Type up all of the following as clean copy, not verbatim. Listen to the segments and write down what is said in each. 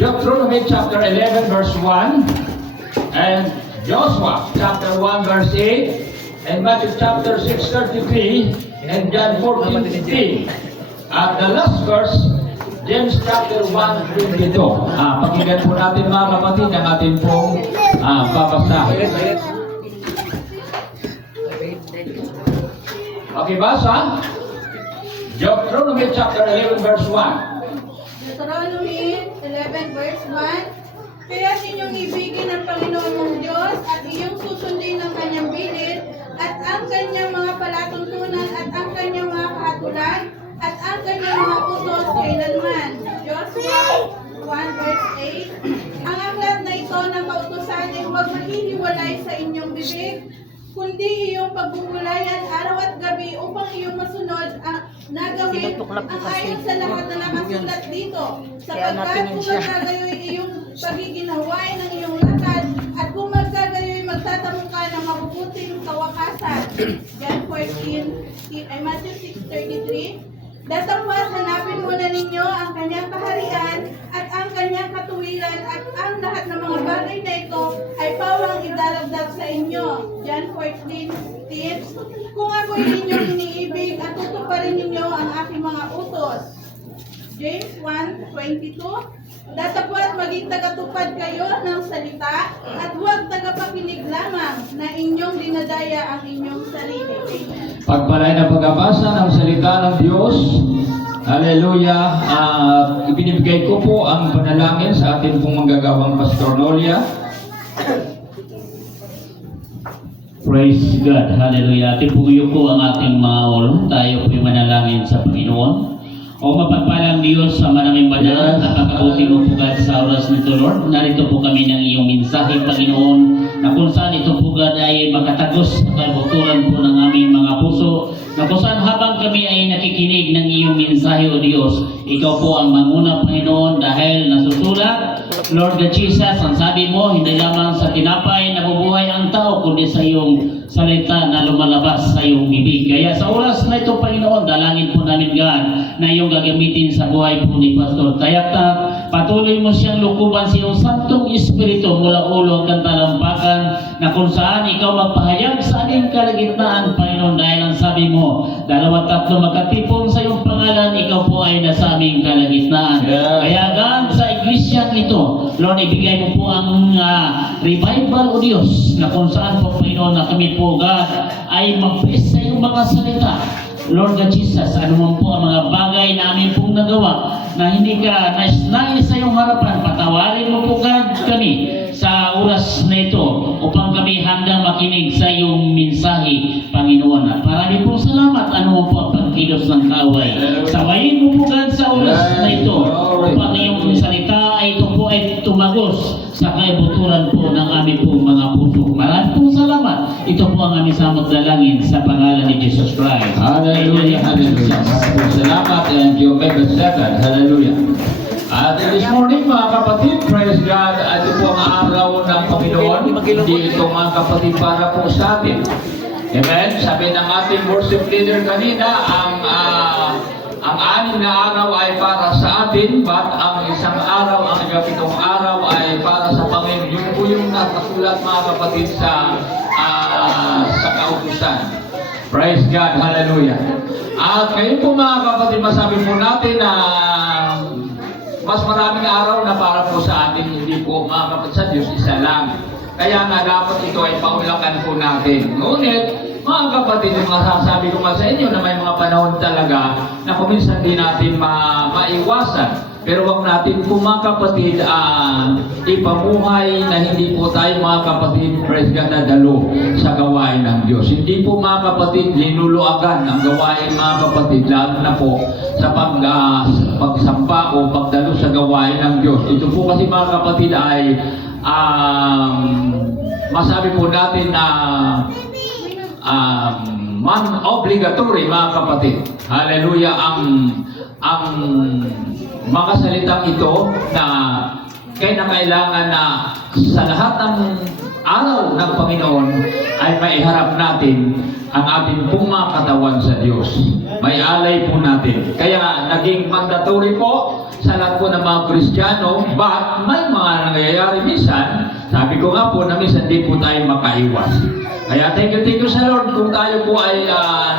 Deuteronomy chapter 11 verse 1, and Joshua chapter 1 verse 8, and Matthew chapter 6:33, and John 14:15. At the last verse, James chapter 1:22. Pakinggan po natin mga kapatid ang ating pong babasahin. Okay, basa? Deuteronomy chapter 11 verse 1. Deuteronomy 11 verse 1. Kaya inyong ibigin ang Panginoon mong Diyos at iyong susundin ang kanyang bilid at ang kanyang mga palatuntunan at ang kanyang mga kahatulan at ang kanyang mga utos kailanman. Joshua 1 verse 8. Ang aklat na ito ng kautusan ay huwag maghihiwalay sa inyong bibig, kundi iyong pagbubulayan araw at gabi upang iyong masunod ang nagawin ang ayon sa lahat na nakasulat dito. Sapagkat kung magkagayoy iyong pagiginawain ng iyong lakad at kung magkagayoy magtatamong ka ng mabubuting kawakasan. John 14, Matthew 6:33. Datapwat hanapin muna ninyo ang kanyang kaharian at ang kanyang katuwiran at ang lahat ng mga bagay na ito ay pawang idaragdag sa inyo. John 14:10. Kung ako'y inyong iniibig at tutuparin ninyo ang aking mga utos. James 1:22. Datapwat maging tagatupad kayo ng salita at huwag tagapakinig lamang na inyong dinadaya ang inyong sarili. Amen. Pagpalay na pagbabasa ng salita ng Diyos. Hallelujah. Ibinibigay ko po ang panalangin sa ating pong manggagawang Pastor Nolia. Praise God. Hallelujah. Tipuyo ko ang ating mga ulo. Tayo po'y manalangin sa Panginoon. O mapagpalang Diyos sa maraming banal, napakabuti mo po God sa oras nito, Lord. Narito po kami ng iyong mensahe, Panginoon, na kung saan ito po God ay makatagos sa kabuturan po ng aming mga puso, na kung saan habang kami ay nakikinig ng iyong mensahe, O Diyos, ikaw po ang manguna, Panginoon, dahil nasusulat, Lord God Jesus, ang sabi mo, hindi lamang sa tinapay nabubuhay ang tao, kundi sa iyong salita na lumalabas sa iyong bibig. Kaya sa oras na ito, Panginoon, dalangin po namin, God, na iyong gagamitin sa buhay po ni Pastor Tayakta. Patuloy mo siyang lukuban sa iyong Santong Espiritu mula ulo hanggang talampakan, na kung saan ikaw magpahayag sa aming kalagitnaan, Panginoon, dahil ang sabi mo, 2-3 magkatipon sa iyong pangalan, ikaw po ay nasa aming kalagitnaan. Kaya God, sa iglesyang ito, Lord, ibigay mo po ang revival, O Diyos, na kung saan po, Panginoon, na kami po, God, ay mag-base sa iyong mga salita. Lord God Jesus, ano man po ang mga bagay na amin pong nagawa na hindi ka nais sa iyong harapan, patawarin mo po God kami sa oras na ito upang kami handang makinig sa iyong mensahe, Panginoon. At marami pong salamat, ano man po ang pagkilos ng kaaway. Sabayin mo po God sa oras na ito upang iyong salita ay ito po ay tumagos sa kaibuturan po ng aming pong mga puso. Marami pong salamat. Ito po ang aming samot dalangin sa pangalan ni Jesus Christ. Hallelujah, hallelujah. Maraming salamat, and you may be second. Hallelujah. At this morning, mga kapatid, praise God, ito po ang araw ng Panginoon. Hindi ito, mga kapatid, para po sa atin. Amen? Sabi ng ating worship leader kanina, ang 6 na araw ay para sa atin, but ang isang araw, ang 7 araw ay para sa Panginoon. Yun po yung nakasulat, mga kapatid, sa kautusan. Praise God, hallelujah. At ngayon po, mga kapatid, masabi po natin na mas maraming araw na para po sa atin, hindi po, mga kapatid, sa Diyos, isa lang. Kaya nga dapat ito ay paulakan po natin. Ngunit, mga kapatid, yung masasabi ko nga sa inyo na may mga panahon talaga na kuminsan din natin maiwasan. Pero wag natin po, mga kapatid, ipamuhay na hindi po tayo, mga kapatid, praise God, na dalo sa gawain ng Diyos. Hindi po, mga kapatid, linuluagan ang gawain, mga kapatid, lalo na po sa pagsamba o pagdalo sa gawain ng Diyos. Ito po kasi, mga kapatid, ay masabi po natin na man-obligatory, mga kapatid. Hallelujah. Ang mga salitang ito na kailangan na sa lahat ng araw ng Panginoon ay maiharap natin ang ating pong mga katawan sa Diyos. May alay po natin. Kaya naging mandatory po sa lahat po ng mga Kristiyano, but may mga nangyayari minsan, sabi ko nga po na minsan di po tayo makaiwas. Kaya thank you sa Lord kung tayo po ay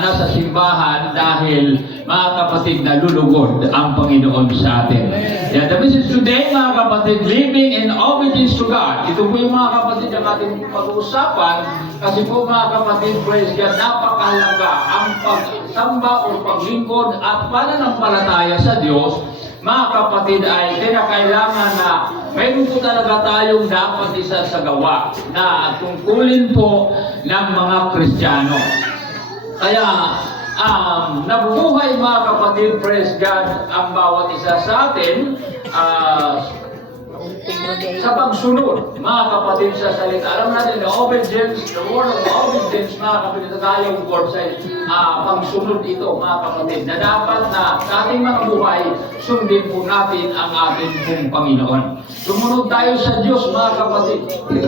nasa simbahan dahil mga kapatid nalulugod ang Panginoon sa atin. Yeah, the message today mga kapatid, living in obedience to God. Ito po yung mga kapatid ang ating pag-uusapan kasi po mga kapatid, praise God, napakahalaga ang pagsamba o paglingkod at pananampalataya sa Diyos. Mga kapatid ay kinakailangan na mayroon po talaga tayong dapat isa sa gawa na tungkulin po ng mga Kristiyano. Kaya nabubuhay mga kapatid, praise God, ang bawat isa sa atin sa pagsunod, mga kapatid, sa salita. Alam natin, the obedience, the word of obedience, mga kapatid, na tayong word sa pagsunod ito, mga kapatid, na dapat na sa ating mga buhay, sundin po natin ang ating pong Panginoon. Sumunod tayo sa Diyos, mga kapatid.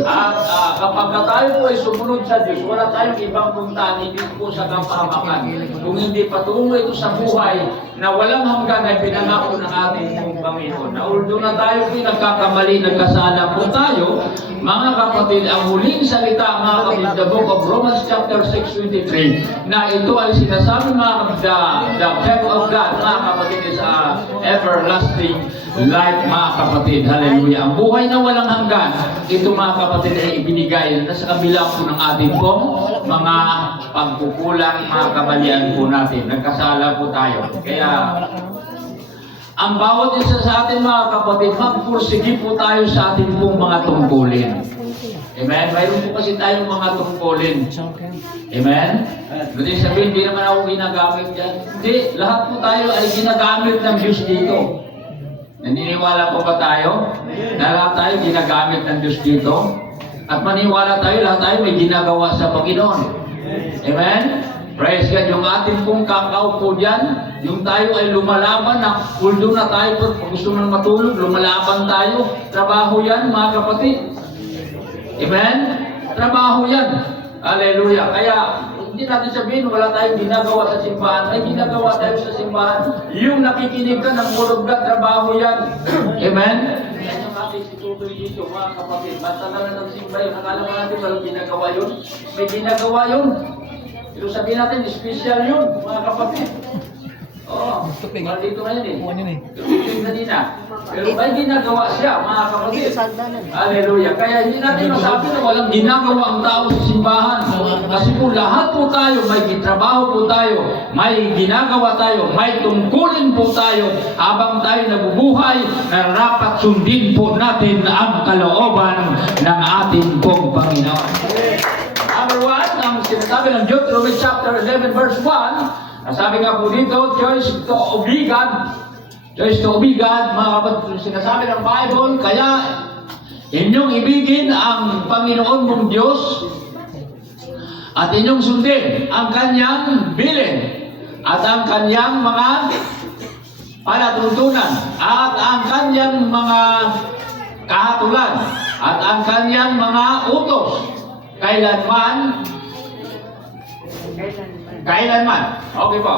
At kapag tayo po ay sumunod sa Diyos, wala tayong ibang puntahan, hindi po sa kapahamakan. Kung hindi patungo ito sa buhay, na walang hanggan ay pinangako ng ating pong Panginoon. Na although na tayo pinagkakamali, nagkasala po tayo, mga kapatid, ang huling salita, mga kapatid, the book of Romans chapter 6:23, na ito ay sinasabi mga kapatid, the faith of God, mga kapatid, is everlasting life, mga kapatid. Hallelujah. Ang buhay na walang hanggan, ito mga kapatid ay ibinigay na sa kabila po ng ating pong mga pagkukulang, mga kabalian po natin. Nagkasala po tayo. Kaya, ang bawat isa sa atin mga kapatid, magpursige po tayo sa ating pong mga tungkulin. Amen? Mayroon po kasi tayong mga tungkulin. Amen? Hindi sabihin, hindi naman ako ginagamit yan. Hindi, lahat po tayo ay ginagamit ng Diyos dito. Naniniwala po ba tayo? Na lahat tayo ginagamit ng Diyos dito? At maniwala tayo, lahat tayo may ginagawa sa Panginoon. Amen? Praise God, yung ating pong kakaupo dyan, yung tayo ay lumalaban na uldo na tayo, pag gusto nang matulog, lumalaban tayo. Trabaho yan, mga kapatid. Amen? Trabaho yan. Hallelujah. Kaya, hindi natin sabihin, wala tayong ginagawa sa simbahan. May ginagawa tayo sa simbahan. Yung nakikinig ka ng Word of God, trabaho yan. Amen? Yan yung ating situtuloy dito, mga kapatid. Basta na lang ng simba yun. Akala mo natin, walang ginagawa yun. May ginagawa yun. Pero sabihin natin, special yun, mga kapatid. Oo, dito na yun eh. Tupig kanina. Pero may ginagawa siya, mga kapatid. Hallelujah. Kaya hindi natin masabi na walang ginagawa ang tao sa simbahan. Kasi po lahat po tayo, may trabaho po tayo, may ginagawa tayo, may tungkulin po tayo habang tayo nabubuhay na dapat sundin po natin ang kalooban ng ating pong Panginoon. Number 1, ang sinasabi ng Deuteronomy chapter 11 verse 1, sabi nga po dito, choice to obey God. Choice to obey God, mga kapatid, sinasabi ng Bible, kaya inyong ibigin ang Panginoon mong Diyos at inyong sundin ang kanyang bilin at ang kanyang mga palatuntunan at ang kanyang mga kahatulan at ang kanyang mga utos. Kailanman. Okay po.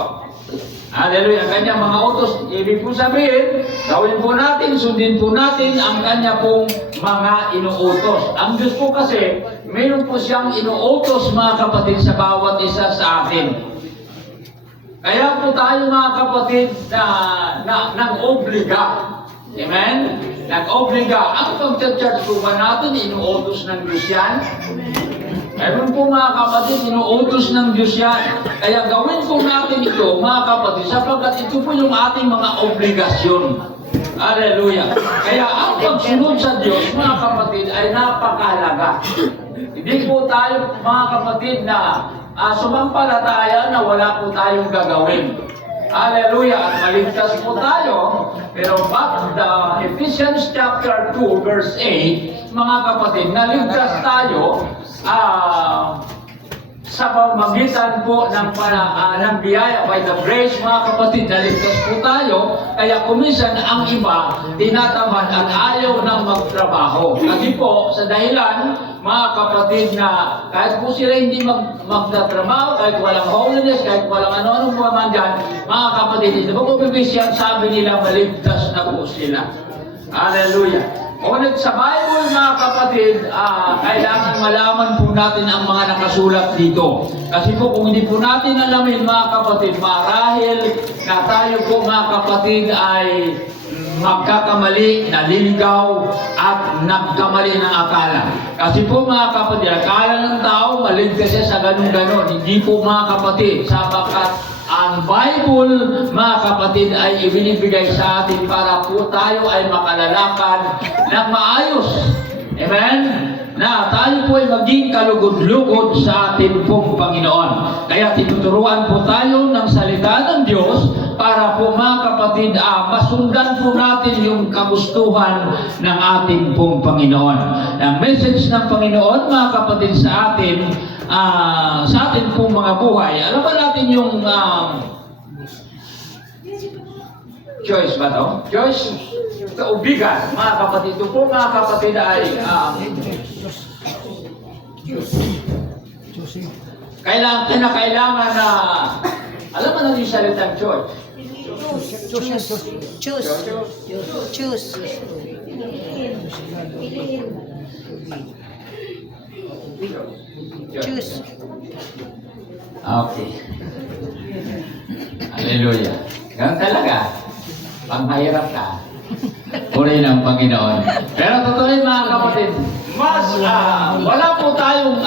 Hallelujah. Ang kanyang mga utos, ibig po sabihin, gawin po natin, sundin po natin ang kanya pong mga inuutos. Ang Diyos po kasi, mayroon po siyang inuutos, mga kapatid, sa bawat isa sa atin. Kaya po tayo, mga kapatid, nag-obliga. Amen? Nag-obliga. Ang pag-church po ba natin, inuutos ng Diyos yan? Meron po mga kapatid, inuutos ng Diyos yan. Kaya gawin po natin ito, mga kapatid, sapagkat ito po yung ating mga obligasyon. Hallelujah. Kaya ang pagsunod sa Diyos, mga kapatid, ay napakahalaga. Hindi po tayo, mga kapatid, na sumampalataya na wala po tayong gagawin. Hallelujah. At maligtas po tayo. Pero back the Ephesians chapter 2 verse 8, mga kapatid, naligtas tayo sa pamamagitan po ng biyaya by the grace, mga kapatid, naligtas po tayo. Kaya kuminsan ang iba tinatamad at ayaw nang magtrabaho. Kasi po, sa dahilan, mga kapatid, na kahit po sila hindi magtatrabaho, kahit walang holiness, kahit walang ano-anong buwaman dyan, mga kapatid, hindi po bibisyan, sabi nila, maligtas na po sila. Hallelujah. Ngunit sa Bible, mga kapatid, kailangan malaman po natin ang mga nakasulat dito. Kasi po kung hindi po natin alamin, mga kapatid, marahil na tayo po, mga kapatid, ay magkakamali, naliligaw, at nagkamali ng akala. Kasi po, mga kapatid, akala ng tao, maligtas siya sa ganun-ganon. Hindi po, mga kapatid, sapagkat ang Bible, mga kapatid, ay ibinibigay sa atin para po tayo ay makalalakad ng maayos. Amen? Na tayo po ay maging kalugod-lugod sa atin pong Panginoon. Kaya tinuturuan po tayo ng salita ng Diyos para po, mga kapatid, masundan po natin yung kagustuhan ng ating pong Panginoon. Ang message ng Panginoon, mga kapatid, sa atin pong mga buhay. Alam ba natin yung choice ba to? Choice sa ubigan, mga kapatid. Ito po, mga kapatid, ay kailangan na alam mo na yung salitang choice. Choose. Choose. Okay. Hallelujah. Ganun talaga. Pag mahirap ka, puri ng Panginoon. Pero totoo yun, mga kapatid, wala po tayong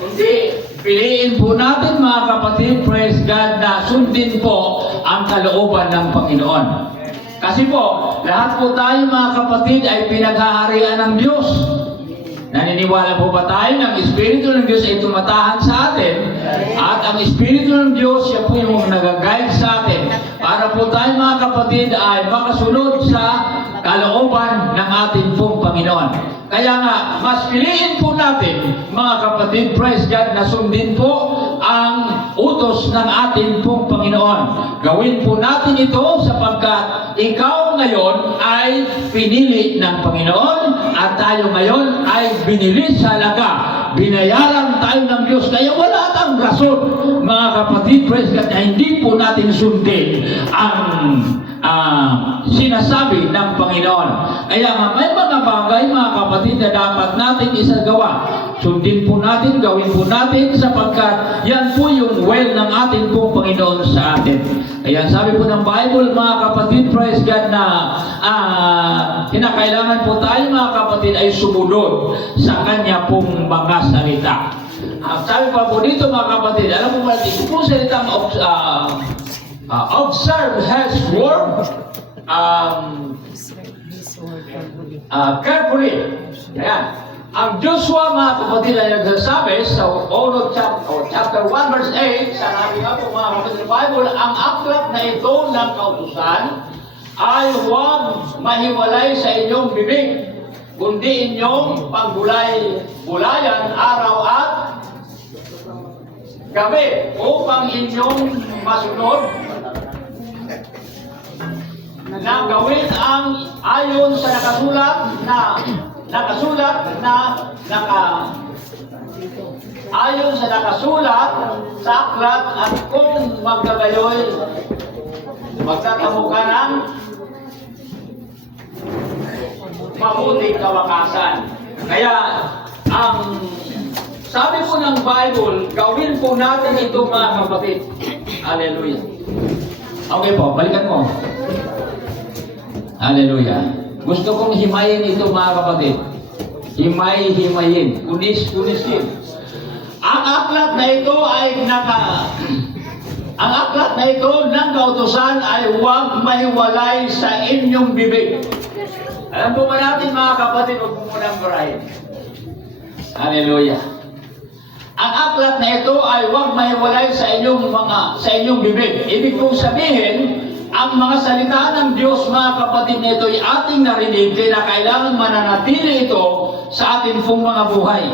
kundi piliin po natin, mga kapatid, praise God, na sundin po ang kalooban ng Panginoon. Kasi po, lahat po tayo, mga kapatid, ay pinaghaharian ng Diyos. Naniniwala po ba tayo ng Espiritu ng Diyos ay tumatahan sa atin? At ang Espiritu ng Diyos, siya po yung nag-guide sa atin para po tayo, mga kapatid, ay makasunod sa kalooban ng ating pong Panginoon. Kaya nga, mas piliin po natin, mga kapatid, praise God, na sundin po ang utos ng ating pong Panginoon. Gawin po natin ito sapagkat ikaw ngayon ay pinili ng Panginoon at tayo ngayon ay binili sa halaga. Binayaran tayo ng Diyos. Kaya wala tayong rason, mga kapatid, praise God, na hindi po natin sundin ang sinasabi ng Panginoon. Kaya nga, may mga bagay, mga kapatid, na dapat natin isagawa. Sundin po natin, gawin po natin, sapagkat yan po yung will ng ating pong Panginoon sa atin. Kaya sabi po ng Bible, mga kapatid, praise God, na kinakailangan po tayo, mga kapatid, ay sumunod sa Kanya pong mga salita. Sabi pa po dito, mga kapatid, alam mo ba, ito po salitang observe His word carefully. Ayan. Ang Joshua, mga kapatid, ay nagsasabi sa chapter 1 verse 8, sa natin nga po, mga kapatid ng Bible, ang aklat na ito ng kautusan ay huwag mahiwalay sa inyong bibig, kundi inyong pagbulay-bulayan araw at gabi upang inyong masunod na gawin ang ayon sa ayon sa nakasulat sa aklat, at kung magkagayoy magtatamo ka ng mabuting kawakasan. Kaya ang sabi po ng Bible, gawin po natin ito, mga kapatid. Hallelujah. Okay po, balikan mo. Hallelujah. Gusto kong himayin ito, mga kapatid. Himayin. Kunis-kunisin. Ang aklat na ito ay ang aklat na ito ng kautusan ay huwag mahiwalay sa inyong bibig. Alam po ba natin, mga kapatid, huwag mo munang barahin. Hallelujah. Ang aklat na ito ay huwag mahiwalay sa inyong bibig. Ibig kong sabihin, ang mga salita ng Diyos, mga kapatid, na ito ay ating narinig, kaya kailangan mananatili ito sa ating pong mga buhay.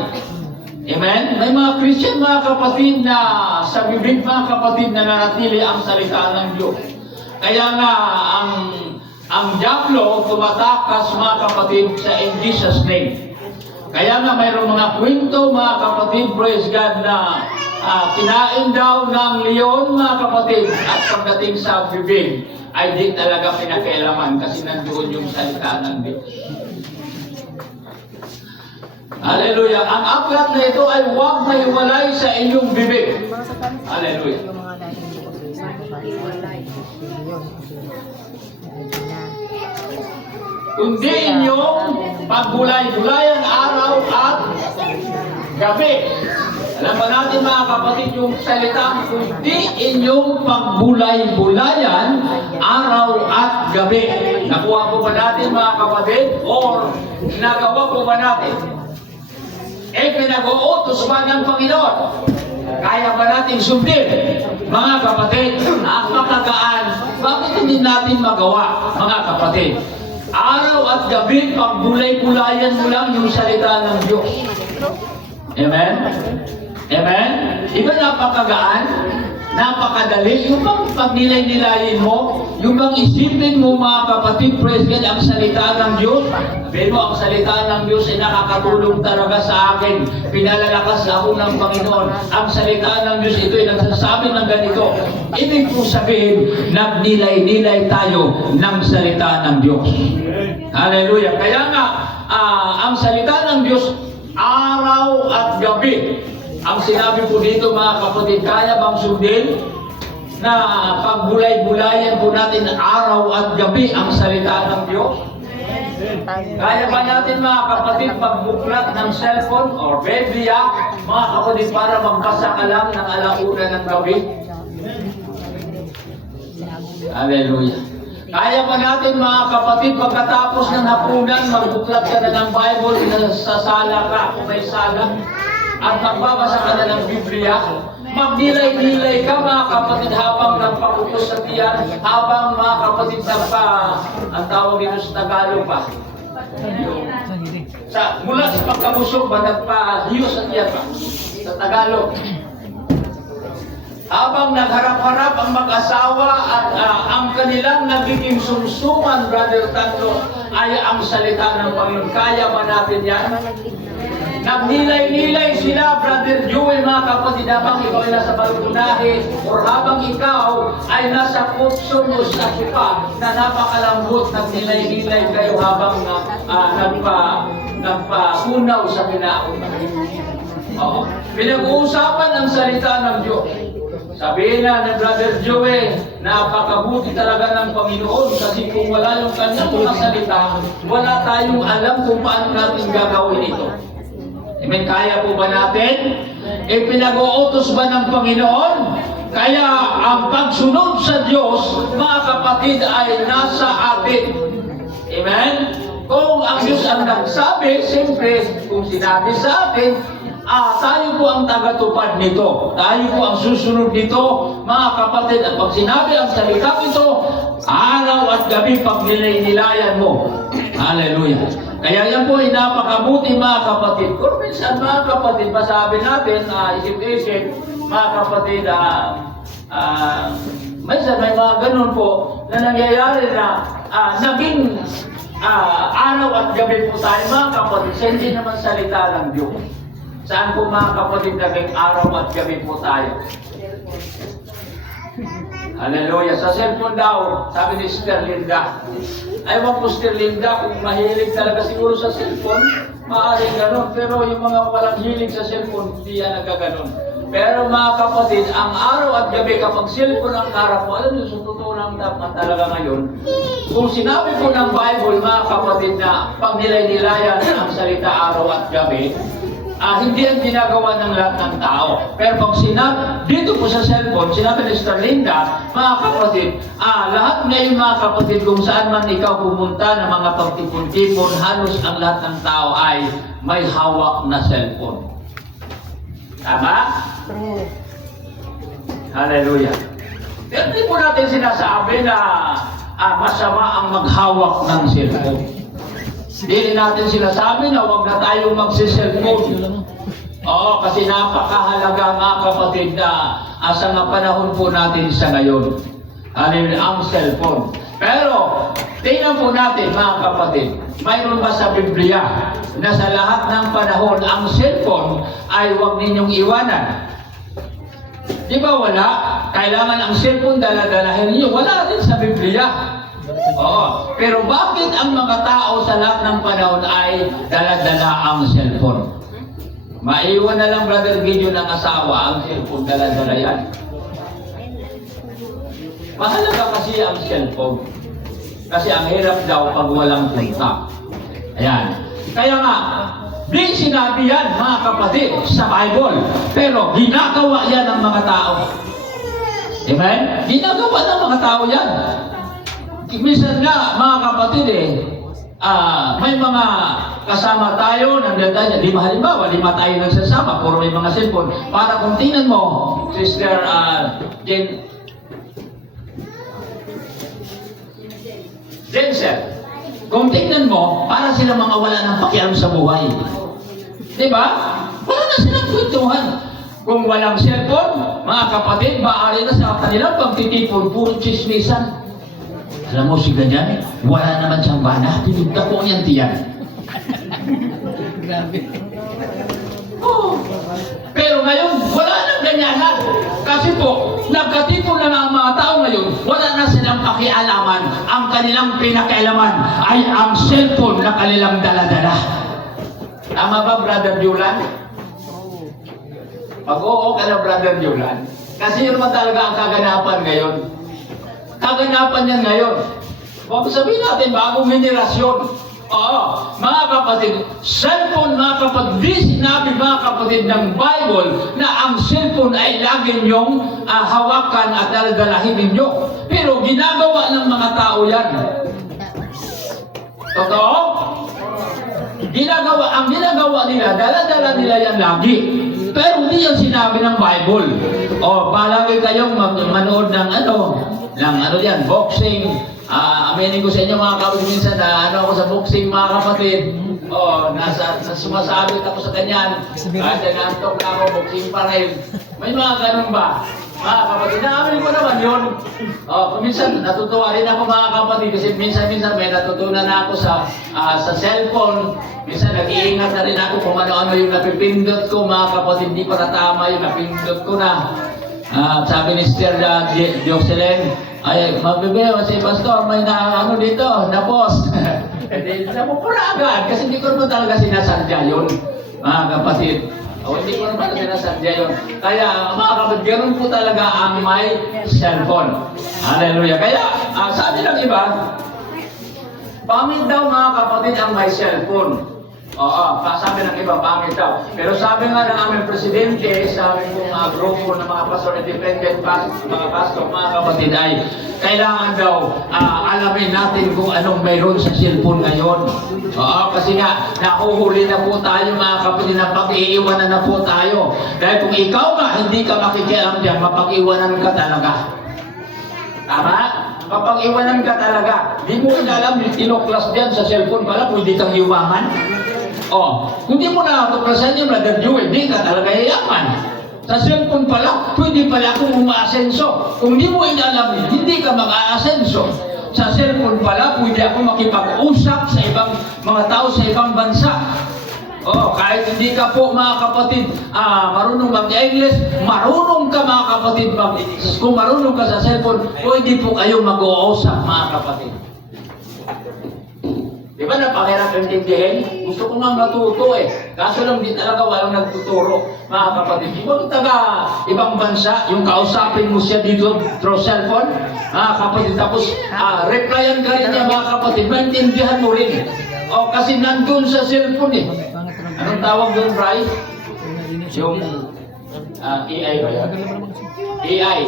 Amen? May mga Christian, mga kapatid, na sa bibig, mga kapatid, na nanatili ang salita ng Diyos. Kaya nga, ang diablo tumatakas, mga kapatid, sa in Jesus' name. Kaya nga, mayroong mga kwento, mga kapatid, praise God, na kinain daw ng leon, mga kapatid, at pagdating sa bibig, ay di talaga pinakialaman kasi nandoon yung salita ng Diyos. Hallelujah. Ang aklat na ito ay huwag na iwalay sa inyong bibig. Hallelujah. Kundi inyong pagbulay-bulayan araw at gabi. Alam ba natin, mga kapatid, yung salita, kundi inyong pagbulay-bulayan araw at gabi. Nakuha po ba natin, mga kapatid? Or nagawa po ba natin? Pinag-uutos ba ng Panginoon? Kaya ba natin sundin? Mga kapatid, ang makagaan, bakit hindi natin magawa, mga kapatid? Araw at gabi, pagbulay-bulayan mo lang yung salita ng Diyos. Amen? Amen? Iba napakagaan? Napakadali. Yung bang pagnilay-nilayin mo, yung bang isipin mo, mga kapatid, praise God, ang salita ng Diyos. Sabihin mo, ang salita ng Diyos ay nakakatulong talaga sa akin. Pinalalakas ako ng Panginoon. Ang salita ng Diyos, ito ay nagsasabi ng ganito. Ibig po sabihin, nagnilay-nilay tayo ng salita ng Diyos. Hallelujah. Kaya nga, ang salita ng Diyos, araw at gabi. Ang sinabi po dito, mga kapatid, kaya bang sundin na pagbulay-bulayan po natin araw at gabi ang salita ng Diyos? Kaya ba natin, mga kapatid, magbuklat ng cellphone or Biblia, mga kapatid, para magbasa ka lang ng alauna ng gabi? Hallelujah. Kaya ba natin, mga kapatid, pagkatapos ng hapunan, magbuklat ka na ng Bible, sa sala ka, kung may sala, at magbabasa ka na ng Biblia, magnilay-nilay ka, mga kapatid, habang nagpakutos sa tiyan, habang, mga kapatid, ang tawag dito sa Tagalog pa. Mula sa pagkabusog ba, nagpahiyo sa tiyan pa, sa Tagalog. Habang nagharap-harap ang mag-asawa at ang kanilang nagiging sumsuman, Brother Tanto, ay ang salita ng Panginoon. Kaya ba natin yan? Nagnilay-nilay sila, Brother Joel, mga kapatid, habang ikaw ay nasa balkonahe or habang ikaw ay nasa kutson o sa sopa na napakalambot, nagnilay-nilay kayo habang nagpakunaw sa pinaon. Pinag-uusapan ang salita ng Diyos. Sabihin na ng Brother Joel, napakabuti talaga ng Panginoon kasi kung wala yung kanyang mga salita, wala tayong alam kung paano natin gagawin ito. Amen? Kaya po ba natin? Pinag-uutos ba ng Panginoon? Kaya ang pagsunod sa Diyos, mga kapatid, ay nasa atin. Amen? Kung ang Diyos ang nagsabi, siyempre, kung sinabi sa atin, tayo po ang tagatupad nito. Tayo po ang susunod nito, mga kapatid. At pag sinabi ang salita nito, araw at gabi pagnilay-nilayan mo. Hallelujah. Kaya yan po ay napakabuti, mga kapatid. Kung minsan, mga kapatid, masabi natin, isip-isip, mga kapatid, minsan may mga ganun po na nangyayari na naging araw at gabi po tayo, mga kapatid, sa hindi naman salita ng Diyos. Saan po, mga kapatid, naging araw at gabi po tayo? Hallelujah. Sa cellphone daw, sabi ni Sister Linda. Ewan po, Sister Linda, kung mahilig talaga siguro sa cellphone, maaaring ganun. Pero yung mga walang hilig sa cellphone, hindi yan nagkaganon. Pero, mga kapatid, ang araw at gabi, kapag cellphone ang harap mo, alam nyo, sa totoo lang dapat talaga ngayon, kung sinabi po ng Bible, mga kapatid, na pag nilay-nilayan ang salita araw at gabi, hindi ang ginagawa ng lahat ng tao. Pero pag sinabi, dito po sa cellphone, sinabi ni Sister Linda, mga kapatid, lahat ngayon, mga kapatid, kung saan man ikaw pumunta ng mga pagtipon-tipon, halos ang lahat ng tao ay may hawak na cellphone. Tama? Hallelujah. Pero hindi po natin sinasabi na masama ang maghawak ng cellphone. Hindi natin sinasabi na huwag na tayong magsiselfone. Oo, kasi napakahalaga mga kapatid na sa mga panahon po natin sa ngayon. Ang cellphone. Pero, tingnan po natin mga kapatid, mayroon ba sa Biblia na sa lahat ng panahon ang cellphone ay huwag ninyong iwanan? Di ba wala? Kailangan ang cellphone dala-dalahin niyo. Wala din sa Biblia. Oo. Pero bakit ang mga tao sa lahat ng panahon ay dala-dala ang cellphone? Maiwan na lang, Brother Gideon, ng asawa, ang cellphone, dala-dala yan. Mahalaga kasi ang cellphone. Kasi ang hirap daw pag walang kontak. Ayan. Kaya nga, di sinabi yan, mga kapatid, sa Bible. Pero ginagawa yan ng mga tao. Amen? Ginagawa ng mga tao yan. Minsan nga, mga kapatid may mga kasama tayo, nandiyan tayo, halimbawa, lima tayo nagsasama, puro may mga cellphone. Para kung tingnan mo, Sister Jensen, kung tingnan mo, para sila mga wala ng pakialam sa buhay. Diba? Wala na silang kwentuhan. Kung walang cellphone, mga kapatid, maaari na sa kanilang pagtitipon, puro chismisan. Alam mo si ganyan, wala naman siyang bana, pinunta po niyang tiyan. Grabe. Oh. Pero ngayon, wala nang ganyanan. Kasi po, nagkatipon na ng mga tao ngayon, wala na silang pakialaman. Ang kanilang pinakialaman ay ang cellphone na kanilang dala-dala. Tama ba, Brother Julan? Pag-oo ka na, Brother Julan. Kasi yun naman talaga ang kaganapan ngayon. Kaganapan yan ngayon. Huwag sabihin natin, bagong henerasyon. Oo, mga kapatid, cellphone, mga kapatid, di sinabi mga kapatid ng Bible na ang cellphone ay lagi niyong hawakan at daladalahin ninyo. Pero ginagawa ng mga tao yan. Totoo? Ang ginagawa nila, daladala nila yan lagi. Pero hindi yan sinabi ng Bible. O, palagi kayong manood ng yan, boxing. Aminin ko sa inyo mga kapatid, minsan na ako sa boxing mga kapatid. Sumasabit ako sa kanyan. Nantok na ako, boxing pa rin. May mga ganun ba? Mga kapatid, naamin ko naman yun. Minsan natutuwa rin ako mga kapatid kasi minsan may natutunan na ako sa cellphone. Minsan nag-iingat na rin ako kung ano-ano yung napipindot ko mga kapatid. Hindi para tama yung napindot ko na. Sabi ni Sister Jocelyn, ay, magbibigay si Pastor, may dito, na-post. Napupura agad, kasi hindi ko naman talaga sinasadya yun, mga kapatid. Hindi ko naman sinasadya yun. Kaya, mga kapatid, ganun po talaga ang may cellphone. Hallelujah. Kaya, sabi ng iba, pangit daw mga kapatid ang may cellphone. Oo, sabi ng iba, pangit daw. Pero sabi nga ng aming presidente, sabi ng grupo ng mga pastor, independent mga pastor, mga kapatid, ay kailangan daw alamin natin kung anong mayroon sa cellphone ngayon. Oo, kasi nga, nakuhuli na po tayo mga kapatid, na pag-iiwanan na po tayo. Dahil kung ikaw nga, hindi ka makikialam dyan, mapag-iwanan ka talaga. Tama? Mapag-iwanan ka talaga. Di mo alam, tinuklas dyan sa cellphone pala, pwede kang yumaman. Kung di mo natuklasan yung Brother Joel, di ka talaga yayaman. Sa cellphone pala, pwede pala akong umaasenso. Kung di mo inalam, hindi ka mag-aasenso. Sa cellphone pala, pwede ako makipag-usap sa ibang mga tao sa ibang bansa. Kahit hindi ka po mga kapatid marunong mag-English, marunong ka mga kapatid kung marunong ka sa cellphone, pwede po kayo mag-uusap mga kapatid. Di ba napakahirap intindihin? Gusto ko nga matuto kaso lang di talaga walang nagtuturo mga kapatid. Ibang ibang bansa, yung kausapin mo siya dito through cellphone, mga kapatid, tapos replyan ka rin niya mga kapatid, maintindihan mo rin. Kasi nandun sa cellphone Anong tawag doon, Bry? Yung AI ba yan? AI.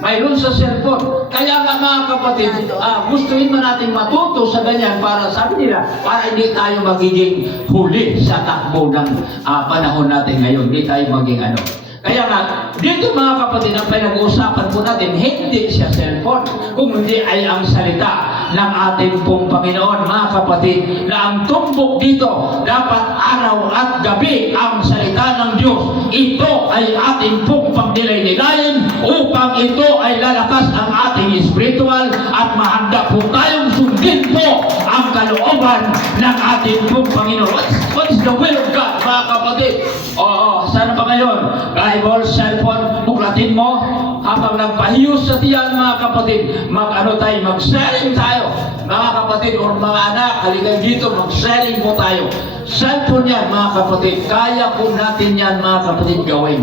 Mayroon sa cellphone. Kaya nga mga kapatid, gustuin mo natin matuto sa ganyan para, sabi nila, para hindi tayo magiging huli sa takbo ng panahon natin ngayon. Hindi tayo maging Kaya nga, dito mga kapatid, ang pinag-uusapan po natin, hindi siya cellphone, kung hindi ay ang salita ng ating pong Panginoon, mga kapatid, na ang tumbok dito dapat araw at gabi ang salita ng Diyos. Ito ay ating pong pagdilay-nilayin upang ito ay lalakas ang ating spiritual at mahanda po tayong sundin po ang kalooban ng ating pong Panginoon. What is the will of God, mga kapatid? Oo, saan ba ngayon? Bible, cellphone, buklatin mo. Habang nagpahiyos sa tiyan, mga kapatid, mag-sharing tayo. Mga kapatid o mga anak, halika dito, mag-sharing po tayo. Cellphone yan, mga kapatid. Kaya po natin yan, mga kapatid, gawin.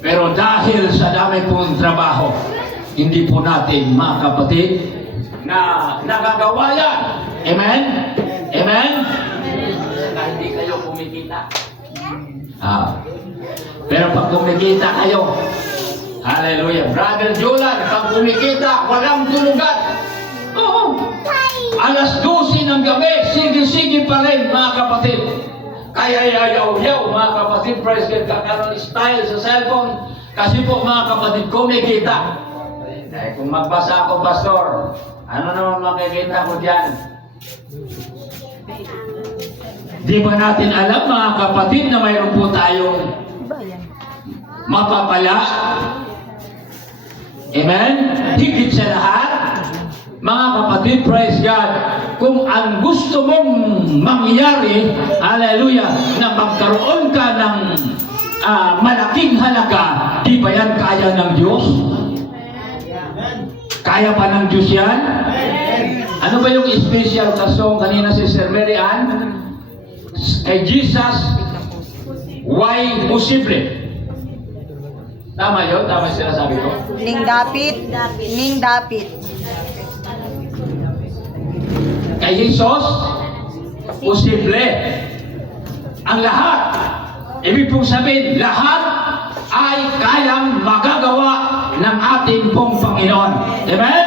Pero dahil sa dami pong trabaho, hindi po natin, mga kapatid, na nagagawa yan. Amen? Amen? Na hindi kayo kumikita. Pero pag kumikita kayo, hallelujah. Brother Julan, pag kumikita, walang tulugan. Oo. Alas 12 ng gabi, sige-sige pa rin, mga kapatid. Kaya yaw-yaw, mga kapatid, praise God, kakaroon style sa cellphone. Kasi po, mga kapatid, kumikita. Kung magbasa ako, pastor, ano naman makikita ko dyan? Di ba natin alam, mga kapatid, na mayroon po tayong mapapala? Amen? Higit sa lahat, mga kapatid, praise God, kung ang gusto mong mangyari, hallelujah, na magkaroon ka ng malaking halaga, di ba yan kaya ng Diyos? Kaya pa ng Diyos yan? Ano ba yung special na song kanina si Sir Mary Ann? Kay Jesus, why posible? Tama yun? Tama yung sinasabi ko? Ning dapit. Kay Jesus, posible. Ang lahat, ibig pong sabihin, lahat ay kayang magagawa ng ating pong Panginoon. Amen?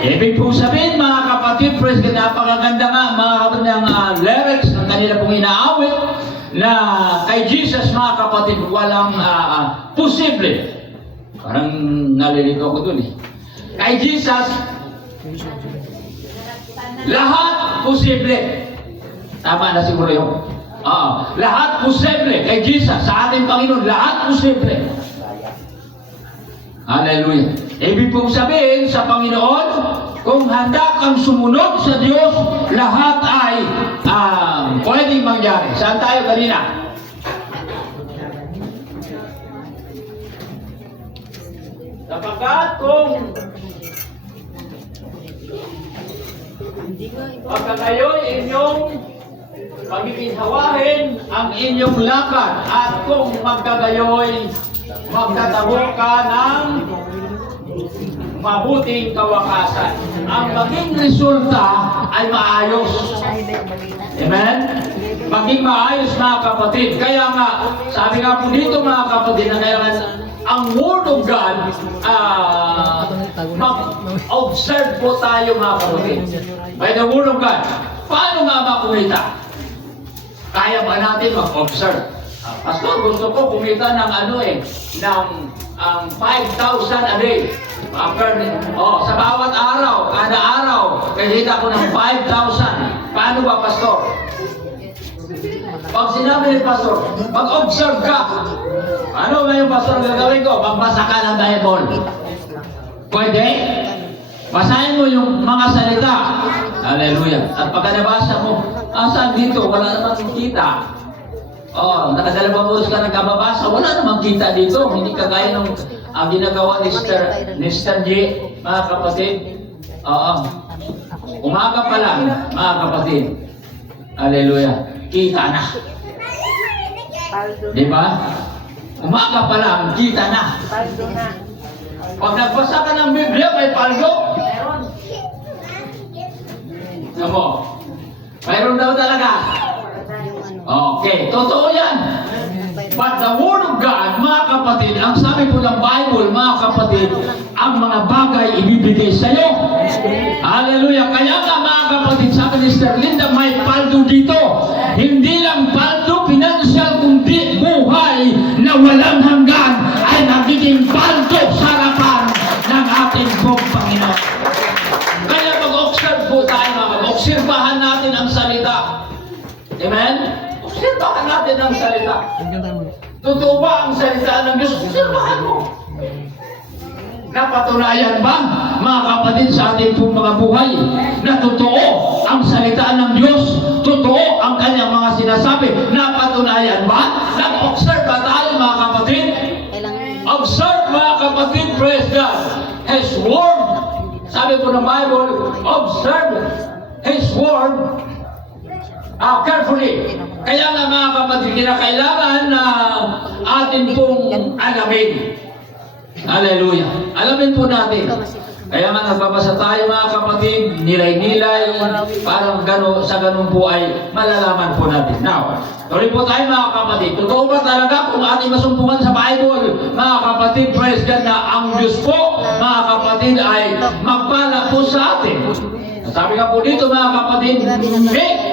Ibig pong sabihin, mga kapatid, praise God, napakaganda nga, mga kapatid, ng lyrics ng kanila pong inaawit, na kay Jesus, mga kapatid, walang posible. Parang nalilito ko dun eh. Kay Jesus, lahat posible. Tama na siguro yun. Lahat posible kay Jesus, sa ating Panginoon, lahat posible. Hallelujah. Ibig pong sabihin sa Panginoon, kung handa kang sumunod sa Diyos, lahat ay pwedeng mangyari. Saan tayo kanina? Sapagkat kung pagka kayo'y inyong pagkikinhawahin ang inyong lakad, at kung magkagayoy magtataho ka ng mabuting kawakasan, ang maging resulta ay maayos. Amen? Maging maayos, mga kapatid. Kaya nga, sabi nga po dito, mga kapatid, na kailangan ang Word of God, mag-observe po tayo, mga kapatid. By the Word of God. Paano nga makumita? Kaya ba natin mag-observe? Pastor, gusto ko kumita ng ng 5,000 a day. Sa bawat araw, kada araw, kahita ko ng 5,000. Paano ba, Pastor? Pag sinabi ni Pastor, mag-observe ka. Ano ba yung Pastor gagawin ko? Magbasa ka ng Bible. Pwede? Basahin mo yung mga salita. Hallelujah. At pagka nabasa mo, saan dito? Wala namang kita. Nakadalawang oras ka nagkababasa, wala namang kita dito. Hindi kagaya ng ginagawa ni Mr. J, mga kapatid. Umaga pa lang, mga kapatid. Hallelujah. Kita na. Di ba? Umaga pa lang, kita na. Pag nagbasa ka ng Biblia, may paldo. Ano? Mayroon daw talaga. Okay, totoo yan. But the Word of God, mga kapatid, ang sabi po ng Bible, mga kapatid, ang mga bagay ibibigay sa iyo. Hallelujah. Kaya nga, mga kapatid, sabi ni Sister Linda, may paldo dito. Hindi lang paldo financial, kundi buhay na walang hanggan ay nagiging paldo sa harapan ng ating pong Panginoon. Kaya obserbahan natin ang salita. Amen? Obserbahan natin ang salita. Totoo ba ang salita ng Diyos? Obserbahan mo. Napatunayan ba, mga kapatid, sa ating pong mga buhay na totoo ang salita ng Diyos? Totoo ang kanyang mga sinasabi? Napatunayan ba? Nag-observe ba tayo, mga kapatid? Observe, mga kapatid, praise God. His word, sabi po ng Bible, observe His word carefully. Kaya nga, mga kapatid, kinakailangan na atin pong alamin. Hallelujah. Alamin po natin. Kaya nga nagbabasa tayo, mga kapatid, nilay-nilay, parang sa ganun po ay malalaman po natin. Now, tuloy po tayo, mga kapatid. Totoo ba talaga kung ating masumpungan sa Bible, mga kapatid, praise God, na ang Diyos po, mga kapatid, ay magpala po sa atin. Sabi nga po dito, mga kapatid, make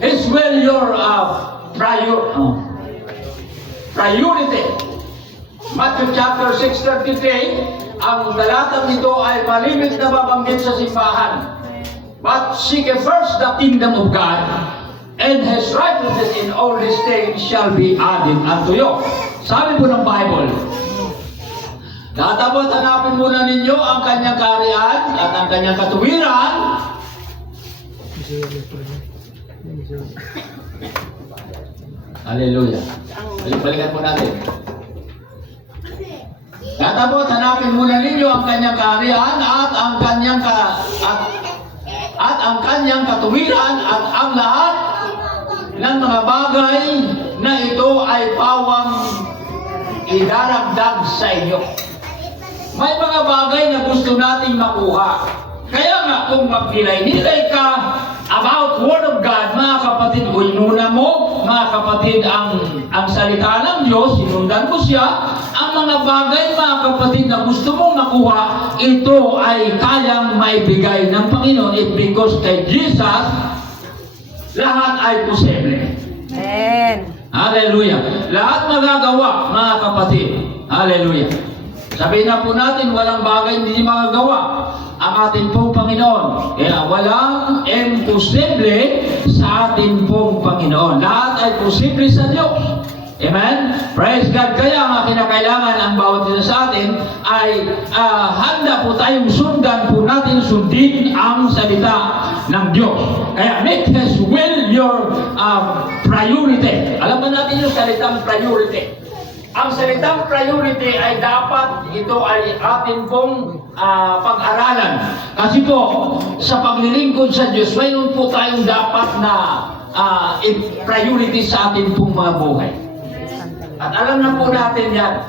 His will your priority. Matthew chapter 6:33, ang talatang nito ay malimit na babanggit sa simbahan. But seek first the kingdom of God, and His righteousness, in all these things shall be added unto you. Sabi po ng Bible, dapat hanapin muna ninyo ang kanyang kaharian at ang kanyang katuwiran. Hallelujah. Balikan po natin. Dapat hanapin muna ninyo ang kanyang kaharian at ang kanyang katuwiran, at ang lahat ng mga bagay na ito ay pawang idaragdag sa inyo. May mga bagay na gusto nating makuha. Kaya nga, kung magnilay-nilay ka about Word of God, mga kapatid, inuna mo, mga kapatid, ang salita ng Diyos, sinundan mo siya, ang mga bagay, mga kapatid, na gusto mong makuha, ito ay kayang maibigay ng Panginoon. Because kay Jesus, lahat ay posible. Amen. Hallelujah. Lahat magagawa, mga kapatid. Hallelujah. Sabihin na po natin, walang bagay hindi magagawa ang ating pong Panginoon. Kaya walang imposible sa ating pong Panginoon. Lahat ay posible sa Diyos. Amen? Praise God. Kaya nga kinakailangan ang bawat isa sa atin ay handa po tayong sundin ang salita ng Diyos. Kaya make His will your priority. Alam ba natin yung salitang priority? Ang salitang priority ay dapat ito ay atin pong pag-aralan. Kasi po, sa paglilingkod sa Diyos, mayroon po tayong dapat na priority sa atin pong mga buhay. At alam na po natin yan.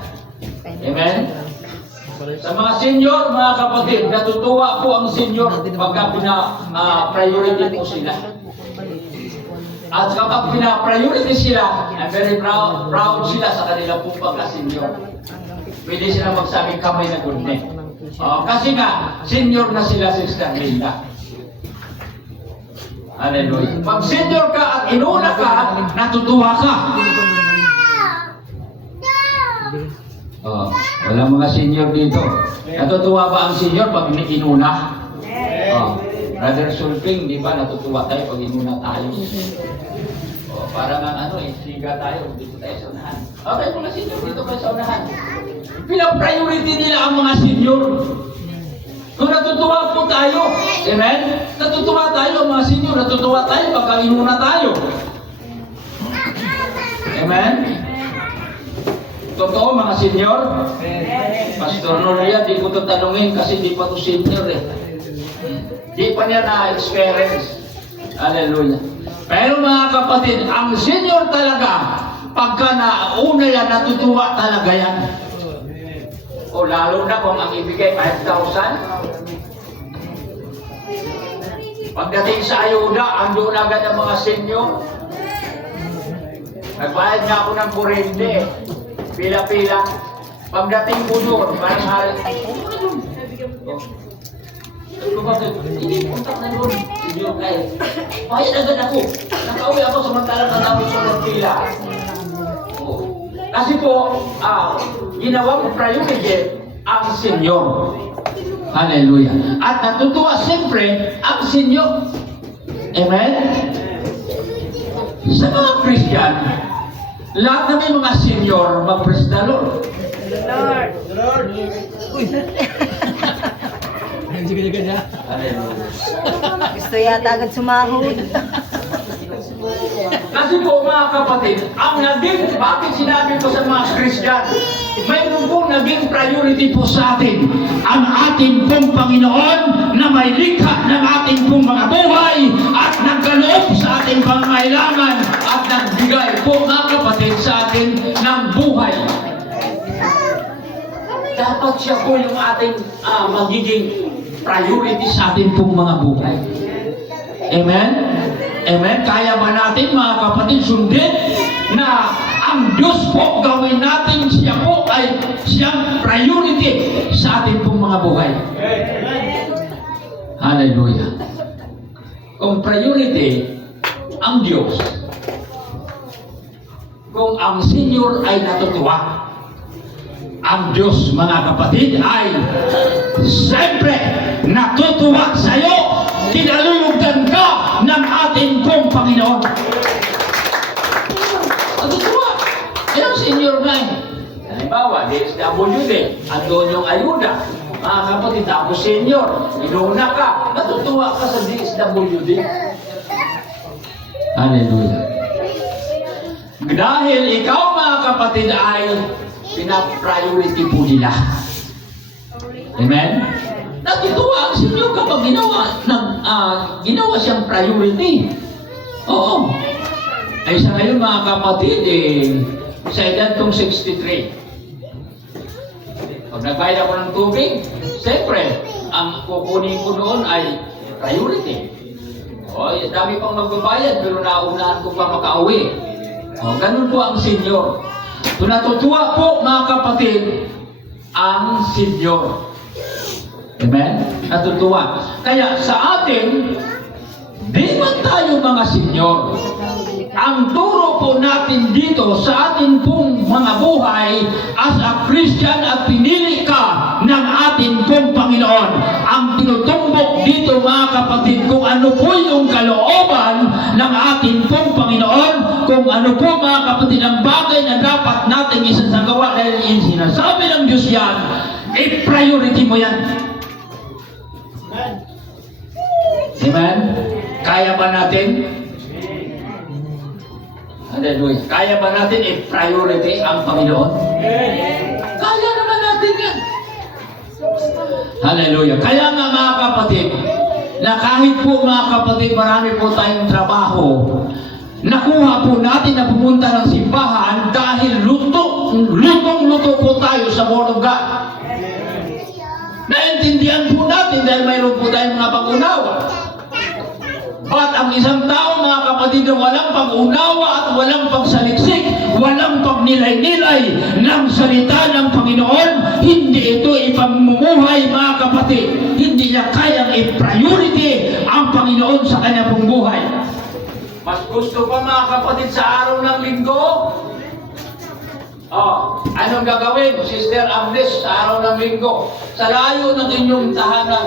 Amen? Sa mga senior, mga kapatid, natutuwa po ang senior pagka priority po sila. At kapag pina-priority sila, I'm very proud sila sa kanila pong pagka-senior. Pwede sila magsabing kamay na gunne. Kasi nga, senior na sila, Sister Linda. Hallelujah. Pag senior ka at inuna ka, natutuwa ka. Walang mga senior dito. Natutuwa ba ang senior pag inuna? Brother Sulping, di ba natutuwa tayo pag inuna tayo? Para nga siga tayo, dito tayo sa unahan. Okay, mga senior, dito kayo sa unahan. Pina-priority nila ang mga senior. Kung natutuwa po tayo, amen? Natutuwa tayo, mga senior, natutuwa tayo pag inuna tayo. Amen? Totoo, mga senior? Pastor Noria, di ko ito tanungin kasi di pa ito senior eh. Di pa niya na-experience. Hallelujah. Pero mga kapatid, ang senior talaga, pagka nauna yan, natutuwa talaga yan. O lalo na kung ang ibigay 5,000. Pagdating sa ayuda, andun agad ang mga senior. Nagbayad nga ako ng kurente. Pila-pila. Pagdating po doon, parang hari. Hindi punta na doon. Senior kayo. Bayad agad ako. Nakauwi ako samantalang natapos sa ng pila. Kasi po, ginawa ko priority ang senior. Hallelujah. At natutuwa siyempre ang Senyor. Amen? Sa mga Christian, lahat na may mga Senyor, mag-praise the Lord. Gusto yata agad sumahod. Kasi po mga kapatid, bakit sinabi ko sa mga Christian, mayroon pong naging priority po sa atin ang ating pong Panginoon na may likha ng ating pong mga buhay at nagkaloob sa ating pangangailangan at nagbigay po mga kapatid sa atin ng buhay. Dapat siya po yung ating magiging priority sa ating pong mga buhay. Amen? Amen? Kaya ba natin mga kapatid sundin na ang Diyos po gawin natin siya po ay siyang priority sa ating pong mga buhay? Hallelujah. Kung priority ang Diyos, kung ang Senyor ay natutuwa, ang Diyos mga kapatid ay siyempre natutuwa sa iyo. Kinalulugdan ka ng ating pong Panginoon. Natutuwa. Ayun, Senyor na eh. Halimbawa, DSWD, andun yung ayuda. Mga kapatid, ako Senyor, inuna ka, natutuwa ka sa DSWD. Hallelujah. Dahil ikaw mga kapatid ay pinapriority po nila. Amen? Natutuwa ang Senyor kapag ginawa siyang priority. Oo. Ay sa ngayon mga kapatid, sa edad kong 63, pag nagbayad ako ng tubig, siyempre, ang kukunin ko noon ay priority. O, dami pang magbabayad, pero naunahan ko pa makauwi. O, ganun po ang Senyor. So, natutuwa po mga kapatid, ang Senyor. Amen? Natutuwa. Kaya sa atin, di man tayo mga Senyor. Ang turo po natin dito sa ating pong mga buhay as a Christian at pinili ka ng ating pong Panginoon. Ang tinutumbok dito mga kapatid kung ano po yung kalooban ng ating pong Panginoon, kung ano po mga kapatid ang bagay na dapat natin isasagawa dahil yung sinasabi ng Diyos yan, i-priority mo yan. Amen? Kaya ba natin? Hallelujah. Kaya ba natin i-priority ang Panginoon? Kaya naman natin yan. Hallelujah. Kaya nga mga kapatid, na kahit po mga kapatid, marami po tayong trabaho, nakuha po natin na pumunta ng simbahan dahil lutong-luto po tayo sa Word of God. Naintindihan po natin dahil mayroon po tayong mga pag-unawa. At ang isang tao mga kapatid na walang pag-unawa at walang pagsaliksik, walang pagnilay-nilay ng salita ng Panginoon, hindi ito ipamumuhay mga kapatid. Hindi niya kayang i-priority ang Panginoon sa kanyang pong buhay. Mas gusto pa mga kapatid sa araw ng linggo? Anong gagawin, Sister Amnes, sa araw ng linggo? Sa layo ng inyong tahanan.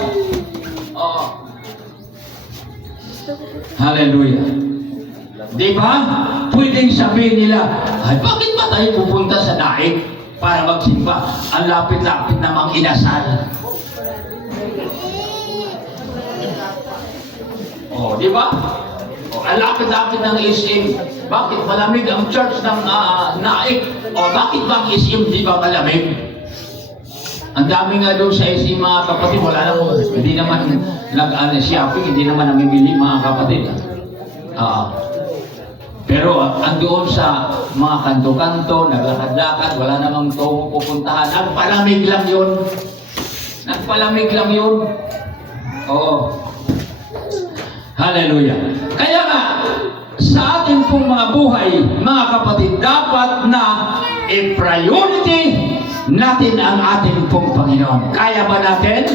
Hallelujah. Di ba? Pwedeng sabihin nila, ay bakit ba tayo pupunta sa daig para magsimba? Ang lapit-lapit namang inasal. Di ba? Ang lapit-lapit ng SM. Bakit malamig ang church ng naik? Bakit ba ang SM di ba malamig? Ang dami nga doon sa SM mga kapatid, wala naman, hindi naman nag-shopping, hindi naman namimili mga kapatid. Pero andoon sa mga kanto-kanto, naglakad-lakad, wala namang tungo pupuntahan. Nagpalamig lang yun. Nagpalamig lang yun. Hallelujah. Kaya nga, sa ating pong mga buhay, mga kapatid, dapat na i-priority natin ang ating pong Panginoon. Kaya ba natin?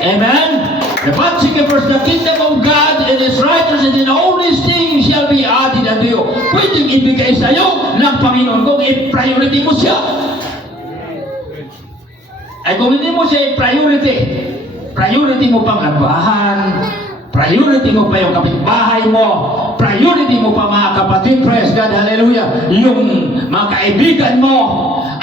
Amen? But seek first the kingdom of God and His righteousness, and all these things shall be added unto you. Pwedeng ibigay sa iyo ng Panginoon kung i-priority mo siya. Ay kung hindi mo siya priority mo pang agbahan, priority mo pa yung kapitbahay mo, priority mo pa mga kapatid, praise God, hallelujah, yung mga kaibigan mo,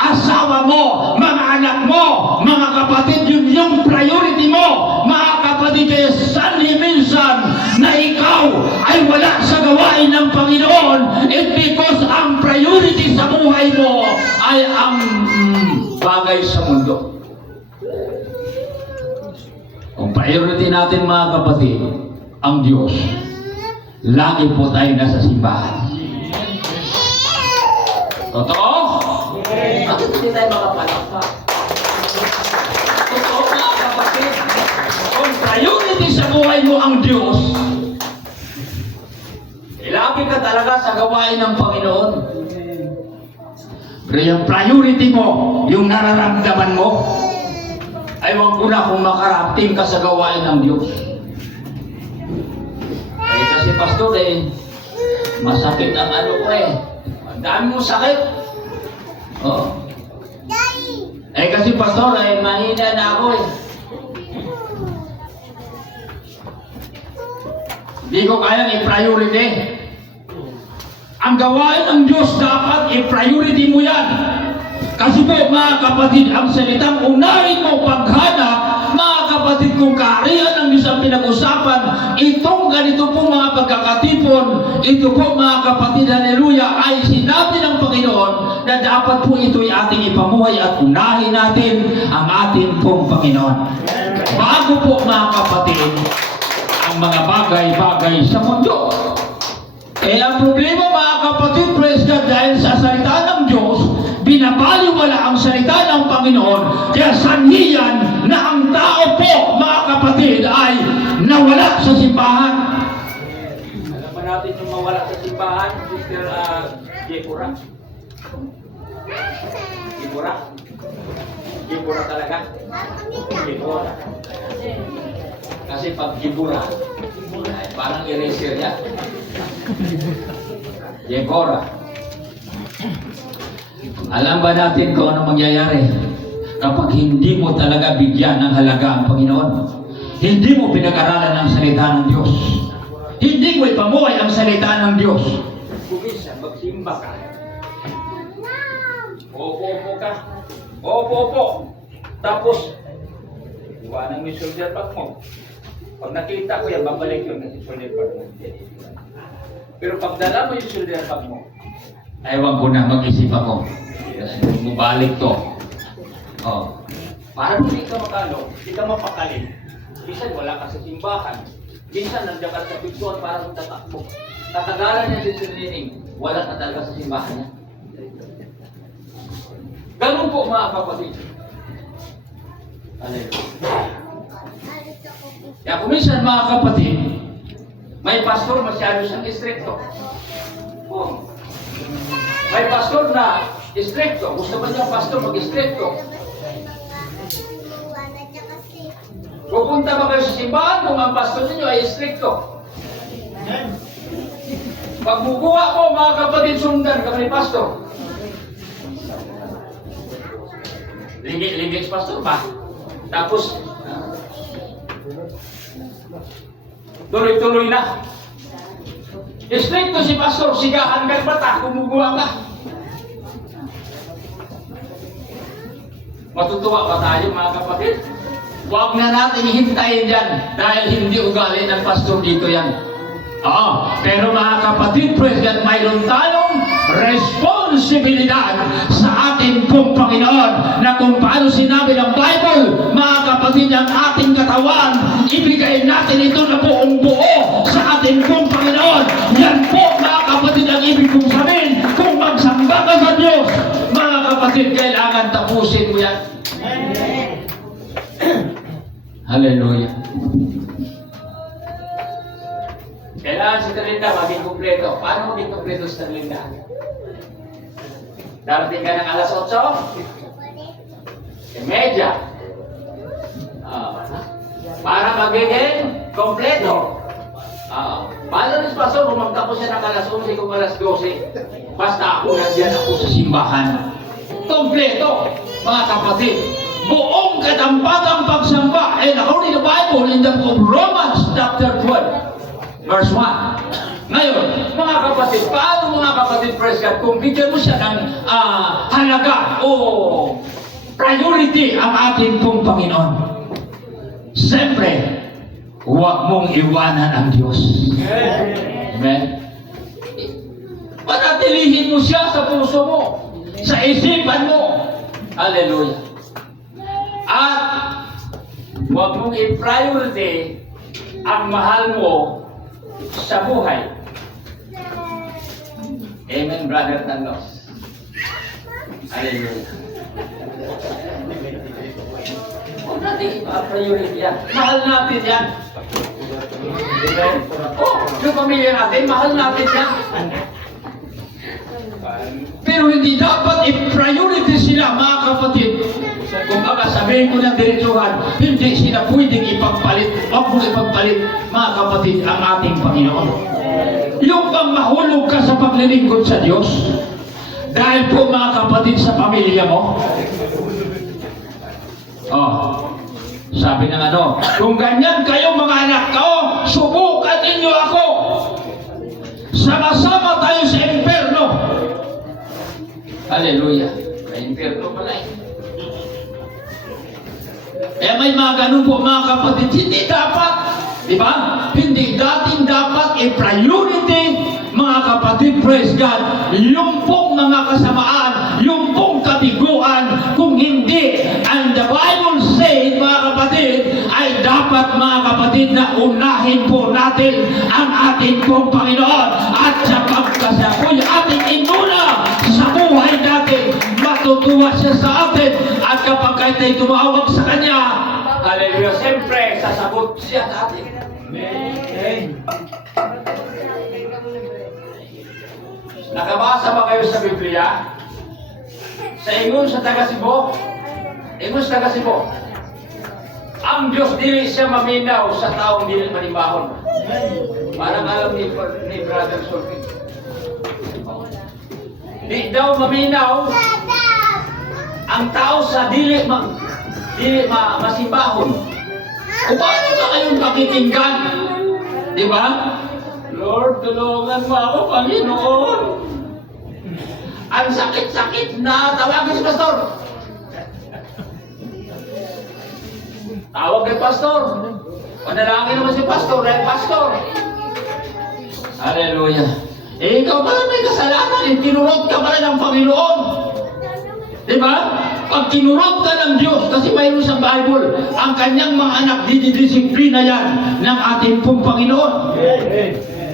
asawa mo, mga anak mo, mga kapatid, yung priority mo, mga kapatid, kaya sanhi minsan na ikaw ay wala sa gawain ng Panginoon, it's because ang priority sa buhay mo ay ang bagay sa mundo. Kung priority natin mga kapatid, ang Diyos, lagi po tayo nasa simbahan. Totoo? Bakit hindi tayo makapalakpak? Totoo mga kapatid. Kung priority sa buhay mo ang Diyos, lagi ka talaga sa gawain ng Panginoon. Pero yung priority mo, yung nararamdaman mo, aywan ko na kung makarating ka sa gawain ng Diyos. Eh kasi pastor masakit ang ano ko Ang dami mong sakit. Oo. Eh kasi pastor mahina na ako Hindi ko kayang i-priority. Ang gawain ng Diyos dapat i-priority mo yan. Kasi po mga kapatid, ang salitang unahin mo paghanap, mga kapatid, kung kaharian ng Diyos ang pinag-usapan, itong ganito po mga pagkakatipon, ito po mga kapatid, haleluya, ay sinabi ng Panginoon na dapat po ito'y ating ipamuhay at unahin natin ang ating pong Panginoon. Bago po mga kapatid, ang mga bagay-bagay sa mundo. Eh ang problema mga kapatid, praise God, dahil sa salita ng Diyos, binabaliwala ang salita ng Panginoon, kaya sanhiyan na ang tao po, mga kapatid, ay nawala sa simbahan. Alam ba natin yung mawala sa simbahan, Sister Jepura? Jepura talaga? Jepura. Kasi pag Jepura, ay parang eraser yan. Jepura. Alam ba natin kung ano mangyayari kapag hindi mo talaga bigyan ng halaga ang Panginoon? Hindi mo pinag-aralan ang salita ng Diyos. Hindi mo ipamuhay ang salita ng Diyos. Kumisa, magsimba ka. Opo ka. Opo. Tapos, iwanan mo yung shoulder bag mo. Pag nakita ko yan, babalik yun ng shoulder bag mo. Pero pag dala mo yung shoulder bag mo, aywan ko na, mag-isip ako. Kasi kung bumalik to, para hindi ka makalo, hindi ka mapakalim. Minsan wala ka sa simbahan. Minsan nandiyan ka sa picture para kung tatakbo. Tatagalan niya si Sir Nining, wala ka talaga sa simbahan niya. Ganun po mga kapatid. Hallelujah. Kaya kung minsan mga kapatid, may pastor masyado siyang istrikto. May pastor na istrikto. Gusto ba niya pastor mag-istrikto? Pupunta ba kayo sa simbahan kung ang pastor ninyo ay istrikto? Pag bukuha ko, mga kapatid, sundan kami ni pastor. Limits pastor ba? Tapos, tuloy-tuloy na. Istrikto si pastor, sigahan ka bata, kumukuha ka. Matutuwa ba tayo mga kapatid? Huwag na natin hintayin yan dahil hindi ugali ng pastor dito yan. Pero mga kapatid, praise God, mayroon tayong responsibilidad sa ating pong Panginoon na kung paano sinabi ng Bible, mga kapatid, ang ating katawan, ibigay natin ito na buong buo sa ating pong Panginoon. Yan po, mga kapatid, ang ibig kong sabihin. Kung magsamba ka sa Diyos, mga kapatid, kailangan tapusin mo yan. Hallelujah. Kailangan si Terlinda maging kumpleto. Paano maging kumpleto si Terlinda? Darating ka ng alas 8:30. Para magiging kumpleto. Paano rin pastor kung magtapos siya ng alas 11 kung alas 12? Basta ako nandiyan ako sa simbahan. Kumpleto, mga kapatid. buong katampatang pagsamba. And according to the Bible, in the book of Romans chapter 12, verse 1. Ngayon, mga kapatid, paano mga kapatid, praise God, kung bigyan mo siya ng halaga o priority ang ating pong Panginoon? Siyempre, huwag mong iwanan ang Diyos. Amen? Panatilihin mo siya sa puso mo, sa isipan mo. Hallelujah. At huwag mong i-priority ang mahal mo sa buhay. Amen, brother Tanos. Hallelujah. Huwag natin i-priority yan. Mahal natin yan. Amen? Oh, yung pamilya natin, mahal natin yan. Pero hindi dapat i-priority sila, mga kapatid. Kung baka sabihin ko ng diretsuhan, hindi sila pwedeng ipagpalit, wag mo ipagpalit, mga kapatid, ang ating Panginoon. Yung bang mahulog ka sa paglilingkod sa Diyos, dahil po mga kapatid sa pamilya mo. Sabi ng ano, kung ganyan kayong mga anak ko, subukan ninyo ako. Sama-sama tayo sa impyerno. Hallelujah. May impyerno pala eh. May mga ganun po mga kapatid, hindi dapat, di ba? Hindi dating dapat i-priority, mga kapatid, praise God, yung pong mga kasamaan, yung pong kabiguan, kung hindi, and the Bible says, mga kapatid, ay dapat mga kapatid na unahin po natin ang ating pong Panginoon at sa pagkasakoy ating inuna sa buhay natin, matutuwa siya sa atin at kapag kayo tayo tumawag sa Kanya, hallelujah, siyempre, sasagot siya sa atin. Amen. Nakabasa ba kayo sa Biblia? Sa ingon sa taga-Sibo? Ingon sa taga-Sibo. Ang Diyos dili siya maminaw sa taong dili manibahon. Parang alam ni Brother Solvin. Di daw maminaw ang tao sa dili masibahon. Kung paano ba kayong pakikinggan? Di ba? Lord, tulungan mo ako, Panginoon. Ang sakit-sakit na tawagin si Pastor. Tawag kay Pastor. Panalangin naman si Pastor, Pastor. Hallelujah. Ikaw pala may kasalanan, tinurot ka pala ng Panginoon. Diba? Pag tinurot ka ng Diyos, kasi mayroon sa Bible, ang kanyang mga anak, dididisiplina yan ng ating pong Panginoon.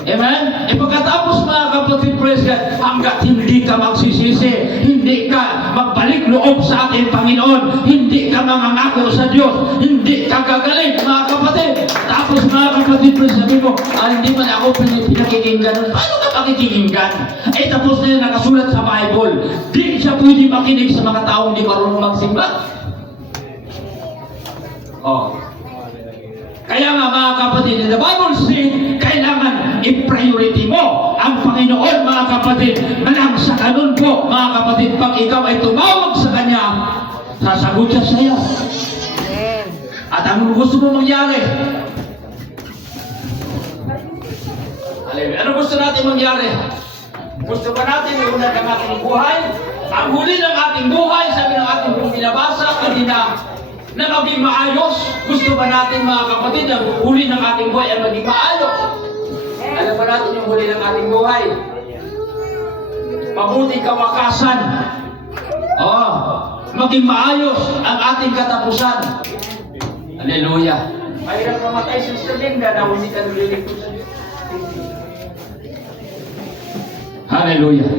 Amen? Pagkatapos mga kapatid, praise God, hanggat hindi ka magsisisi, hindi ka magbalik loob sa ating Panginoon, hindi ka mangangako sa Diyos, hindi ka gagaling mga kapatid. Tapos mga kapatid, praise, sabi mo, hindi man ako pinakikinggan. Paano ka pakikinggan? Tapos na yun nakasulat sa Bible. Di siya pwede makinig sa mga taong di marunong magsimba. Kaya nga mga kapatid, the Bible says, kailangan i-priority mo ang Panginoon mga kapatid. Manang sa ganun po mga kapatid, pag ikaw ay tumawag sa Kanya, sasagot siya sa iyo. At ang gusto mo mangyari? Ano gusto natin mangyari? Gusto ba natin iunad ang ating buhay? Ang huli ng ating buhay, sabi ng ating binabasa kanina, na maging maayos. Gusto ba natin mga kapatid na huli ng ating buhay ay maging maayos? Alam ba natin yung huli ng ating buhay? Mabuting kawakasan. Maging maayos ang ating katapusan. Hallelujah. Mahirap mamatay sa Linda na hindi ka nililingkod sa Diyos. Hallelujah.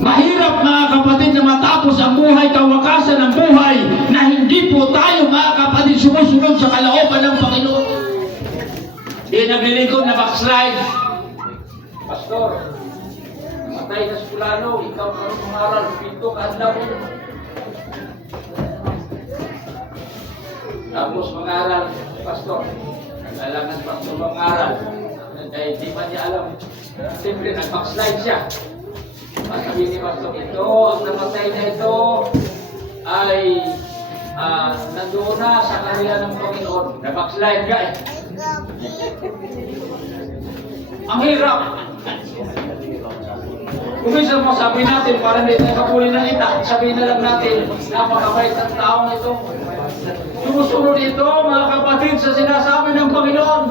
Mahirap mga kapatid na matapos ang buhay, kawakasan ng buhay, na hindi po tayo mga kapatid sumusunod sa kalooban ng Panginoon. Di naglilingkod na backslide. Pastor, namatay na si Fulano, ikaw ka umaral, pito ka daw. Tapos mangaral, Pastor. Kailangan Pastor mangaral. Dahil di ba niya alam, siyempre nag-backslide siya. Sabi ni Pastor, ito, ang namatay na ito ay nandoon na sa kanila ng Panginoon. Na-backslide ka eh. Ang hirap. Kung minsan mo sabi natin, para hindi tayo kapuli ng itak, sabihin na lang natin, napakabait ang taong ito. Sumusunod ito, mga kapatid, sa sinasabi ng Panginoon.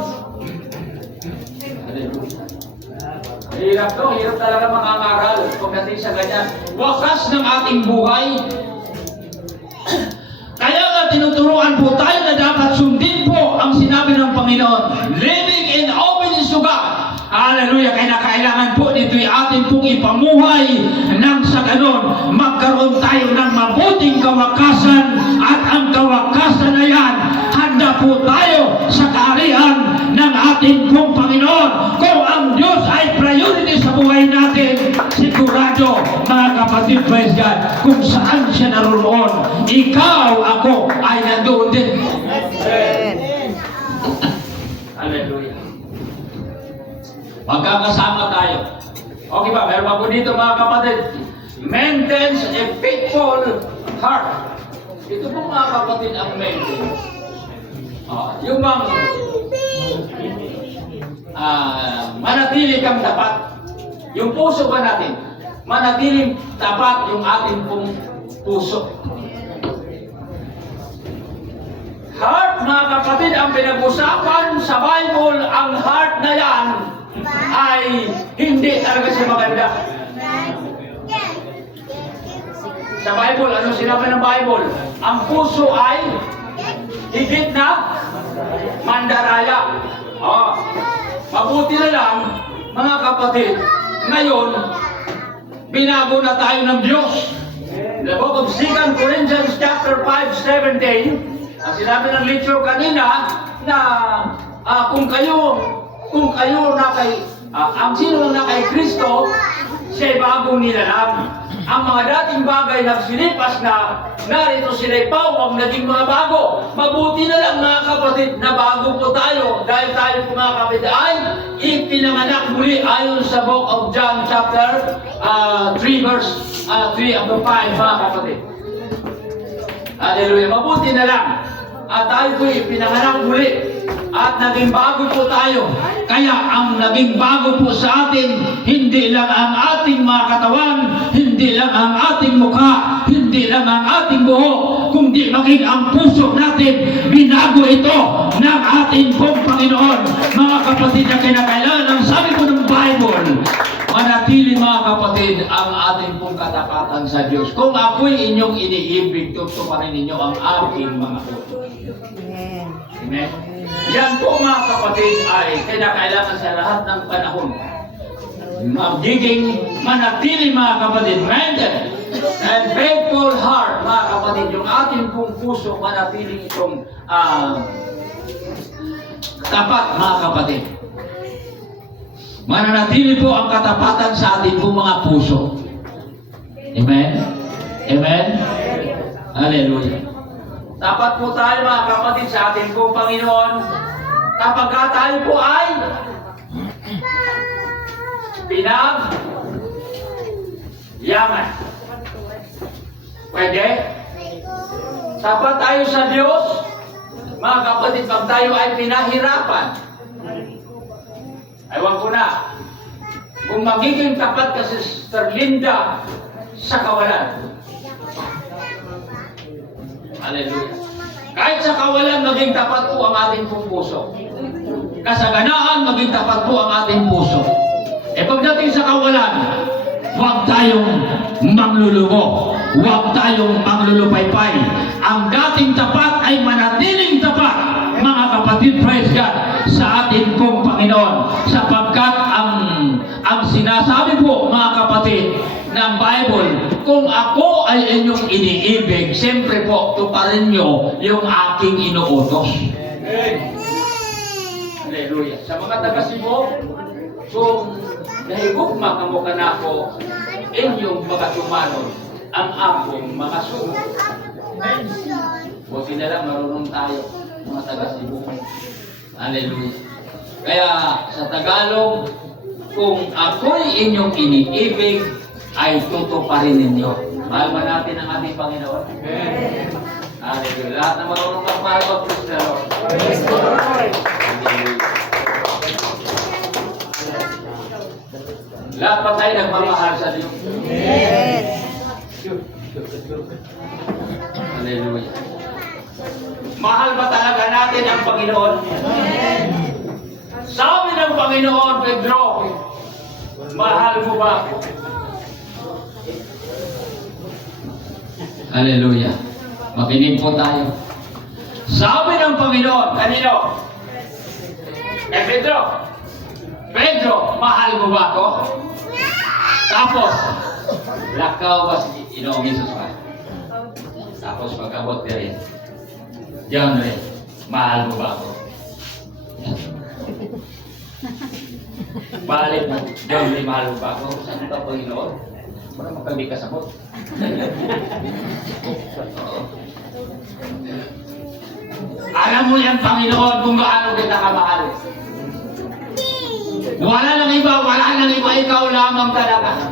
Hirap to, hirap talaga mangangaral pagdating sa ganyan. Wakas ng ating buhay. Kaya nga tinuturuan po tayo na dapat sundin po ang sinabi ng Panginoon. Living in obedience to God. Hallelujah! Kaya kailangan po nito'y atin pong ipamuhay nang sa ganon magkaroon tayo ng mabuting kawakasan at ang kawakasan na yan, handa po tayo sa kaharian ng ating pong Panginoon. Kung ang Diyos ay priority sa buhay natin, sigurado mga kapatid, praise God, kung saan siya naroon, ikaw, ako ay nandoon din. Hallelujah! Magkakasama tayo. Okay ba? Meron pa po dito mga kapatid. Maintains a faithful heart. Ito po mga kapatid ang maintenance. Yung bang manatili kang tapat. Yung puso ba natin? Manatiling tapat yung ating pong puso. Heart, mga kapatid, ang pinag-usapan sa Bible, ang heart na yan ay hindi talaga siya maganda. Sa Bible, ano sinabi ng Bible? Ang puso ay higit na mandaraya. Mabuti na lang, mga kapatid, ngayon, binago na tayo ng Diyos. The book of 2 Corinthians chapter 5:17, ang sinabi ng lecture kanina, na kung kayo na kay, ang sino na kay Kristo, siya'y bagong nilalang. Ang mga dating bagay nagsilipas na, narito sila'y pawang naging mga bago. Mabuti na lang mga kapatid na bago po tayo, dahil tayo po mga kapatid ay ipinanganak muli ayon sa book of John chapter 3 verse 3 up to 5 mga kapatid. Hallelujah. Mabuti na lang. At tayo po ipinanganak muli at naging bago po tayo. Kaya ang naging bago po sa atin, hindi lang ang ating mga katawan, hindi lang ang ating mukha, hindi lang ang ating buhok, kundi maging ang puso natin, binago ito ng ating pong Panginoon. Mga kapatid na kinakailangan, sabi po ng Bible, manatili mga kapatid ang ating pong katapatan sa Diyos. Kung ako'y inyong iniibig, tutuparin ninyo ang aking mga puso. Amen. Yan po mga kapatid ay kinakailangan sa lahat ng panahon. Magiging manatili mga kapatid, maintain and faithful heart mga kapatid, yung ating pong puso manatili itong tapat mga kapatid. Mananatili po ang katapatan sa ating pong mga puso. Amen? Amen? Hallelujah. Dapat po tayo mga kapatid sa ating pong Panginoon kapag tayo po ay yaman. Pwede? Dapat tayo sa Diyos, mga kapatid, pag tayo ay pinahirapan. Ewan ko na, kung magiging tapat ka si Sister Linda sa kawalan. Hallelujah. Kahit sa kawalan, maging tapat po ang ating puso. Kasaganaan, maging tapat po ang ating puso. E pagdating sa kawalan, huwag tayong manglulugo. Huwag tayong manglulupaypay. Ang dating tapat ay manatiling tapat, mga kapatid, praise God, sa ating pong Panginoon. Sapagkat ang sinasabi po, mga kapatid, ng Bible, kung ako ay inyong iniibig, siyempre po, tuparin nyo yung aking inuutos. Hallelujah. Sa mga taga-Cebu, kung nahigugma kamo ka na ako, inyong pagkatumanon ang akong mga sugo. Buti na lang marunong tayo, mga taga-Cebu. Hallelujah. Kaya sa Tagalog, kung ako'y inyong iniibig, ay tutuparin ninyo. Mahal ba natin ang ating Panginoon? Amen. Hallelujah. Lahat na marunong magmahal ko, praise the Lord. Lahat ba tayo nagmamahal sa Diyos? Yes. Hallelujah. Mahal ba talaga natin ang Panginoon? Sabi ng Panginoon, Pedro, mahal mo ba ako? Hallelujah. Makinig po tayo. Sabi ng Panginoon, kanino? Pedro, Pedro, mahal mo ba ako? Tapos, lakaw ba si Inoong Jesus ba? Tapos pagkabot ka rin. Diyan rin, mahal mo ba ako? Balik mo, Diyan rin, mahal mo ba ako? Saan ka Panginoon? Para magkabig ka sa mo. Alam mo yan, Panginoon, kung gaano kita kamahal. Wala nang iba, ikaw lamang talaga.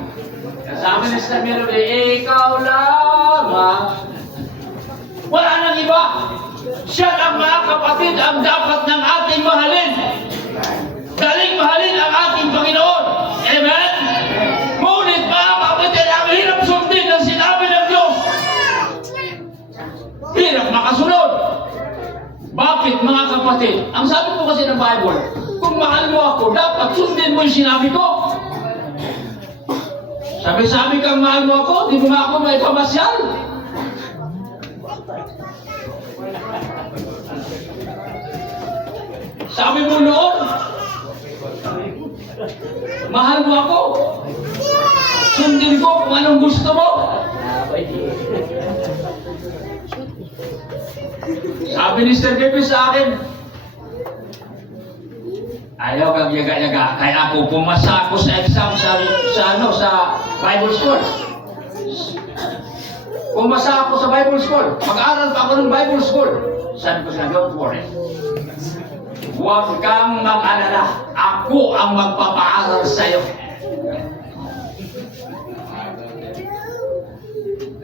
Sabi ni Sister Melody, ikaw lamang. Wala nang iba. Siya ang mga kapatid ang dapat ng ating mahalin. Galing mahalin ang ating Panginoon. Amen? Ngunit mga kapatid, ang hirap sundin ang sinabi ng Diyos. Hirap makasunod. Bakit mga kapatid? Ang sabi po kasi ng Bible, kung mahal mo ako, dapat sundin mo yung sinabi ko. Sabi kang mahal mo ako, di mo nga ako may pamasyal. Sabi mo noon, mahal mo ako. Sundin ko kung anong gusto mo. Sabi ni Sir Gaby sa akin, ayaw kang yaga-yaga. Kaya ako pumasa ako sa exam sa Bible School. Pumasa ako sa Bible School. Mag-aral pa ako ng Bible School. Sabi ko siya, don't worry. Huwag kang mag-alala. Ako ang magpapaaral sa'yo.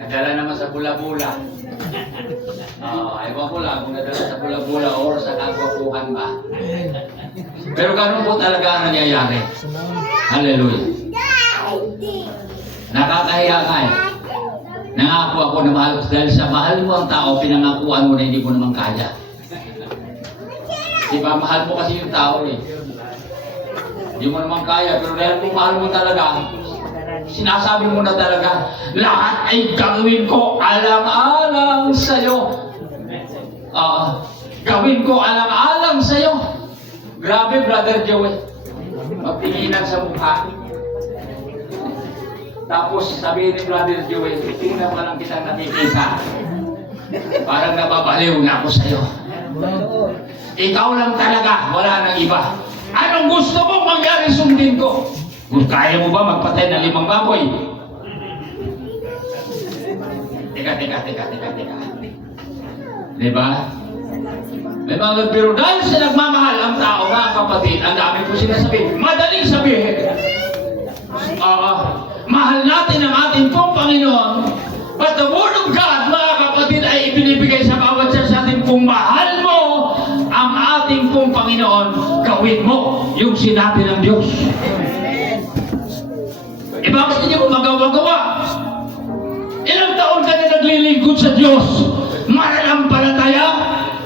Nadala naman sa bula-bula. Ewan ko lang kung nadala sa bula-bula o sa kagwapuhan ba. Pero ganun po talaga ang nangyayari. Hallelujah. Nakakahiya ka eh. Nangako ako na mahal ko dahil sa mahal mo ang tao, pinangakuan mo na hindi mo naman kaya. Diba, mahal mo kasi yung tao eh. Hindi mo naman kaya, pero dahil kung mahal mo talaga, sinasabi mo na talaga, lahat ay gawin ko alang-alang sa'yo. Gawin ko alang-alang sa'yo. Grabe, Brother Joey. Magtinginan sa mukha. Tapos sabihin ni Brother Joey, tingnan pa lang kita nakikita. Parang nababaliw na ako sa'yo. Ikaw lang talaga, wala nang iba. Anong gusto mong mangyari, sundin ko. Kung kaya mo ba magpatay ng 5 baboy? Teka. Diba? May mga pero dahil sa nagmamahal ang tao, mga kapatid, ang dami po sinasabihin. Madaling sabihin. Mahal natin ang ating pong Panginoon. But the Word of God, mga kapatid, ay ibinibigay sa bawat isa sa atin. Kung mahal mo ang ating pong Panginoon, gawin mo yung sinabi ng Diyos. Bakit hindi mo magawa-gawa? Ilang taon ka na naglilingkod sa Diyos, mananampalataya,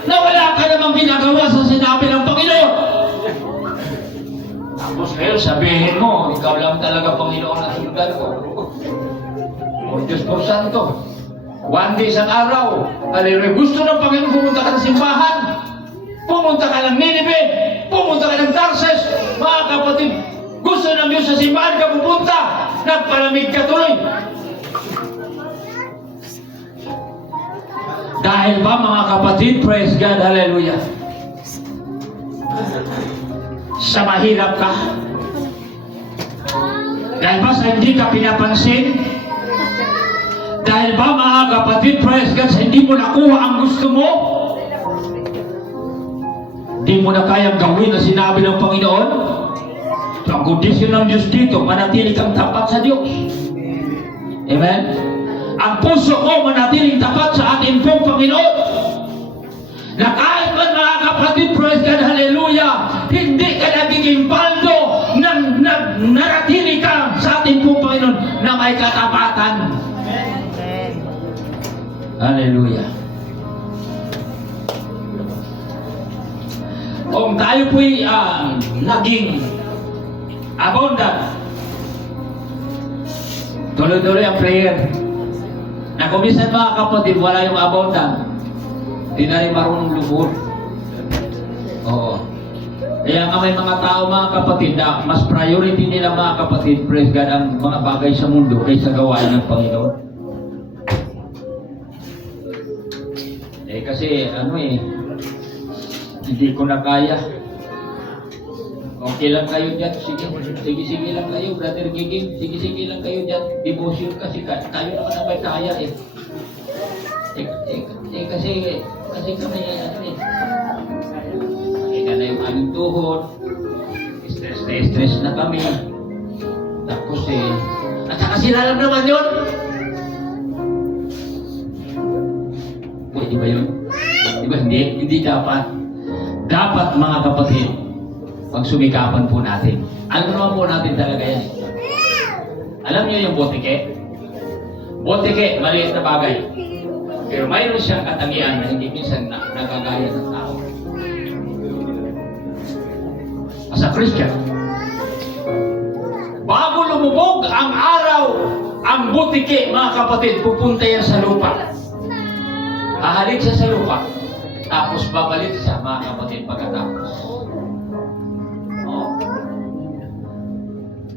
na wala ka namang ginagawa sa sinabi ng Panginoon. Tapos ngayon sabihin mo, ikaw lang talaga Panginoon ang sundan ko. O Diyos po Santo, one day isang araw, hallelujah, gusto ng Panginoon pumunta ka ng simbahan, pumunta ka ng Nineveh, pumunta ka ng Tarsus, mga kapatid, gusto ng Diyos sa simbahan ka pupunta, nagpalamig ka tuloy. Dahil ba mga kapatid, praise God, hallelujah, sa mahirap ka? Dahil ba sa hindi ka pinapansin? Dahil ba mga kapatid, praise God, sa hindi mo nakuha ang gusto mo? Hindi mo na kayang gawin na sinabi ng Panginoon? Ang kondisyon ng Diyos dito, manatili kang tapat sa Diyos. Amen? Ang puso mo manatiling tapat sa ating pong Panginoon. Na kahit man mga kapatid, praise God, hallelujah, hindi ka nagiging paldo ng naratili ka sa ating pong Panginoon na may katapatan. Hallelujah. Kung tayo po'y naging abundant, tuloy-tuloy ang prayer. Na kung minsan mga kapatid, wala yung abundant, hindi na rin marunong lubod. Oo. Kaya nga may mga tao mga kapatid na mas priority nila mga kapatid, praise God, ang mga bagay sa mundo kaysa gawain ng Panginoon. Kasi hindi ko na kaya. Okay lang kayo dyan. Sige lang kayo, Brother Giging. Sige lang kayo dyan. Devotion kasi tayo naman ang may kaya eh. Kasi kami, mahina na yung aming tuhod. Stress na kami. Tapos at saka sila lang naman yun. Pwede ba yun? Di ba? Hindi dapat. Dapat mga kapatid, pagsumikapan po natin. Alam naman po natin talaga yan. Alam niyo yung botike? Botike, maliit na bagay. Pero mayroon siyang katangian na hindi minsan nagagaya ng tao. As a Christian, bago lumubog ang araw, ang botike, mga kapatid, pupunta yan sa lupa. Hahalik siya sa lupa. Tapos babalik siya, mga kapatid, pagkatapos.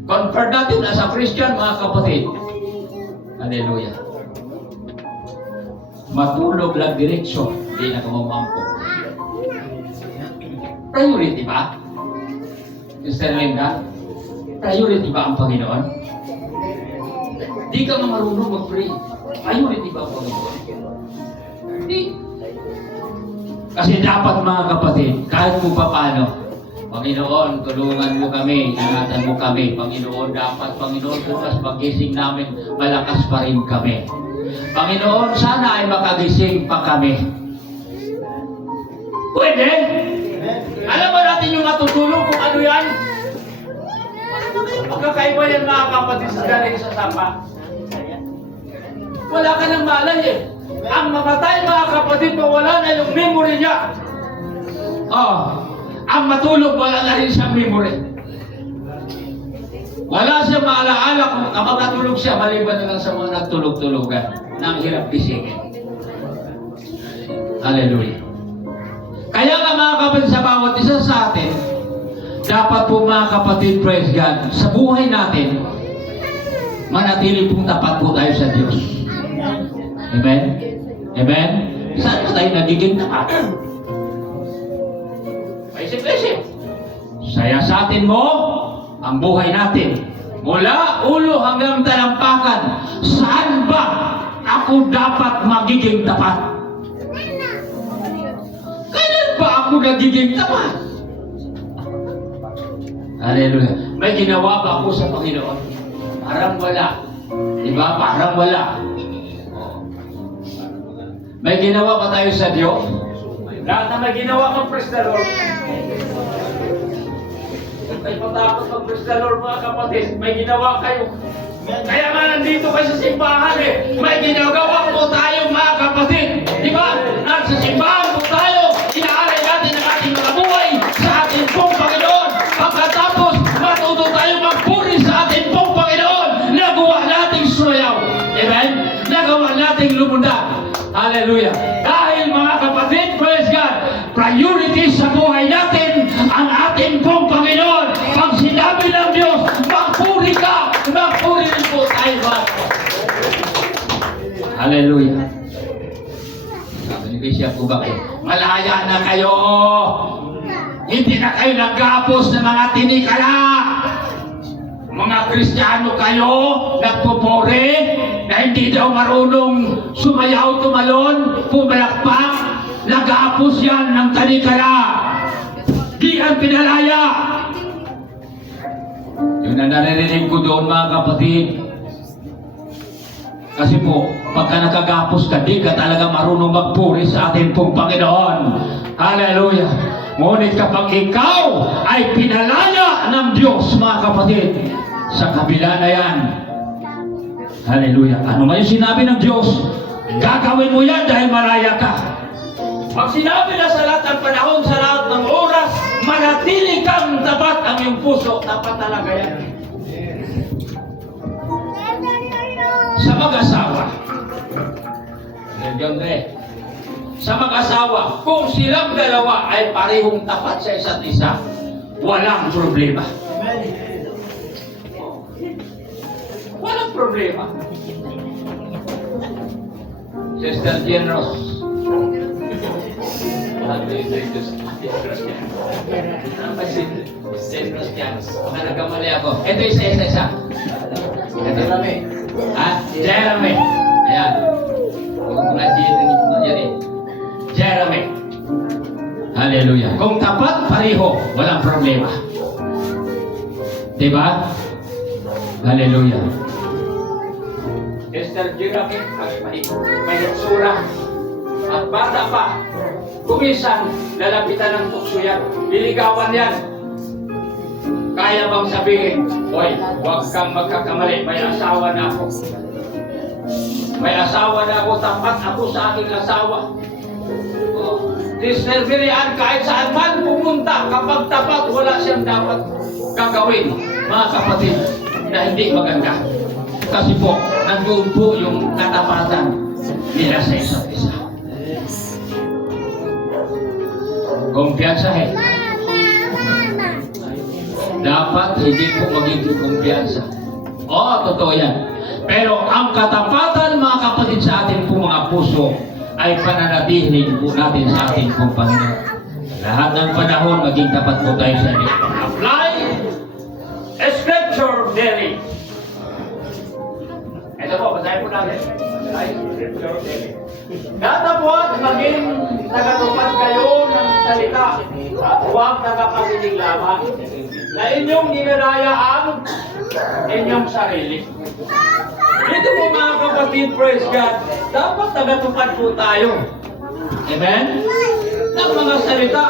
Confirm natin as a Christian, mga kapatid. Hallelujah. Matulog lang diretsyo, hindi na kumamampo. Priority ba? Sister Linda, priority ba ang Panginoon? Di ka marunong mag-pray. Priority ba ang Panginoon? Hindi. Kasi dapat mga kapatid, kahit po paano, Panginoon, tulungan mo kami, ingatan mo kami. Panginoon, dapat, Panginoon, bukas pagising namin, malakas pa rin kami. Panginoon, sana ay makagising pa kami. Pwede? Alam ba natin yung matutulong kung ano yan? Magkakaiba yan mga kapatid sa galing sa tapa. Wala ka nang malay eh. Ang mamatay mga kapatid, wala na yung memory niya. Ang matulog, wala na rin siyang memory. Wala siyang maalaala kung kapag natulog siya, maliban na lang sa mga nagtulog-tulogan na ang hirap gisingin. Hallelujah. Kaya nga mga kapatid, sa bawat isa sa atin, dapat po mga kapatid, praise God, sa buhay natin, manatili pong tapat po tayo sa Diyos. Amen? Amen? Saan ba tayo nagiging tapat? Isip-isip. Sayasatin mo ang buhay natin. Mula ulo hanggang talampakan, saan ba ako dapat magiging tapat? Kailan ba ako nagiging tapat? Hallelujah. May ginawa ba ako sa Panginoon? Parang wala. Diba? Parang wala. May ginawa ba tayo sa Diyos? Lahat na may ginawa kang praise the Lord. May patakot pag praise the Lord mga kapatid. May ginawa kayo. Kaya nga nandito kayo sa simbahan eh. May ginagawa po tayo mga kapatid. Di ba? Nasa simbahan po tayo. Inaaral natin ang ating mga buhay sa ating pong Panginoon. Pagkatapos, matuto tayo magpuri sa ating pong Panginoon. Nagawa nating sumayaw. Amen? Nagawa nating lumunda. Hallelujah. Dahil mga kapatid, praise God, priority sa buhay natin ang ating pong Panginoon. Pag sinabi ng Diyos, magpuri ka, magpuri rin po tayo ba? Hallelujah. Sabi ni Bishop po ba kayo? Malaya na kayo. Hindi na kayo nag-aapos ng mga tinikala. Mga Kristiyano kayo, nagpupuri, na hindi daw marunong sumayaw, tumalon, pumalakpak, nag-aapos yan ng tanikala. Di ang pinalaya. Yun na naririnig ko doon mga kapatid. Kasi po, Pagka nakagapos ka, di ka talaga marunong magpuri sa ating pong Panginoon. Hallelujah! Ngunit kapag ikaw ay pinalaya ng Diyos, mga kapatid, sa kabila na yan, hallelujah, ano man yung sinabi ng Diyos, gagawin mo yan dahil malaya ka. Pag sinabi na sa lahat ng panahon, sa lahat ng oras, manatili kang tapat ang iyong puso, tapat talaga yan. Sa mag-asawa, sa mag-asawa, kung silang dalawa ay parehong tapat sa isa't isa, walang problema. Walang problema. Sister Generous. Generous Generous. Baka nagkamali ako. Ito isa. Jeremy. Jeremy. Ayan. Jeremy. Hallelujah. Kung tapat, pareho, walang problema. Diba? Hallelujah. Esther Jeremy, may sura. At bata pa, kumisan, lalapitan ng tukso yan. Liligawan yan. Kaya bang sabihin, "Hoy, huwag kang magkakamali, may asawa na ako. May asawa na ako, tapat ako sa aking asawa." Sister Miriam, kahit saan man pumunta, kapag tapat, wala siyang dapat gagawin, mga kapatid, na hindi maganda. Kasi po, nandoon po yung katapatan nila sa isa't isa. Kumpiyansahin. Dapat hindi po magiging kumpiyansa. Totoo yan. Pero ang katapatan, mga kapatid, sa ating po mga puso, ay pananatili po natin sa ating pong Panginoon. Lahat ng panahon, maging tapat po tayo sa Diyos. Apply Scripture daily. Ito po, basahin po natin. Apply Scripture daily. Datapot, maging nagatupad kayo ng salita at huwag nagapakinig lamang na inyong ginagaya ang inyong sarili. Dito po, mga kapatid, praise God, dapat nagatupad po tayo. Amen? Ng mga salita.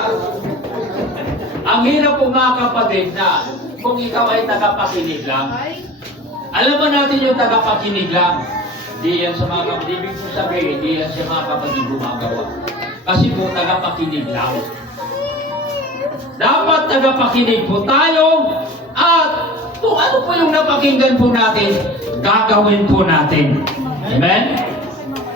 Ang hirap po, mga kapatid, na kung ikaw ay tagapakinig lang. Alam ba natin yung tagapakinig lang? Di yan sa mga kapatid. Ibig po sabihin, di yan sa mga kapatid gumagawa. Kasi po, tagapakinig lang. Dapat tagapakinig po tayo at kung ano po yung napakinggan po natin, gagawin po natin. Amen?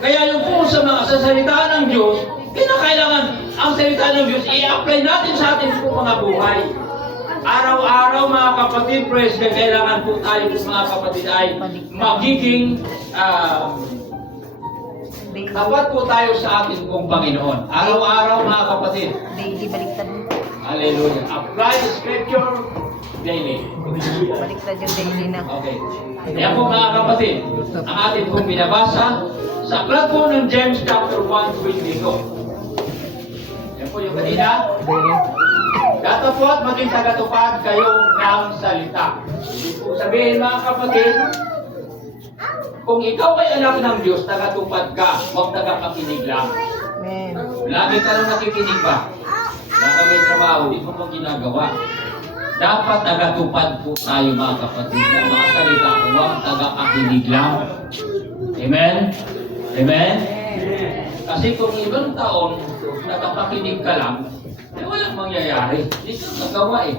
Kaya yung po sa salita ng Diyos, kinakailangan ang salita ng Diyos, i-apply natin sa ating po mga buhay. Araw-araw, mga kapatid, praise God, kailangan po tayo mga kapatid ay magiging tapat po tayo sa ating pong Panginoon. Araw-araw, mga kapatid. Daily baliktad mo. Hallelujah. Apply the Scripture daily. Baliktad yung daily na. Okay. Kaya po, mga kapatid, ang ating pong binabasa sa aklat po ng James chapter 1, 22. Yan po yung kanina. Datapot maging tagatupad kayo ng salita. Ibig po sabihin, mga kapatid, kung ikaw ay anak ng Diyos, tagatupad ka, huwag tagapakinig lang. Amen. Lagi ka lang nakikinig ba? Baka may trabaho, di mo po ginagawa. Dapat tagatupad po tayo, mga kapatid, ng mga salita, huwag tagapakinig lang. Amen? Amen? Kasi kung ibang taon, tagapakinig ka lang, walang mangyayari. Hindi ka nagawa eh.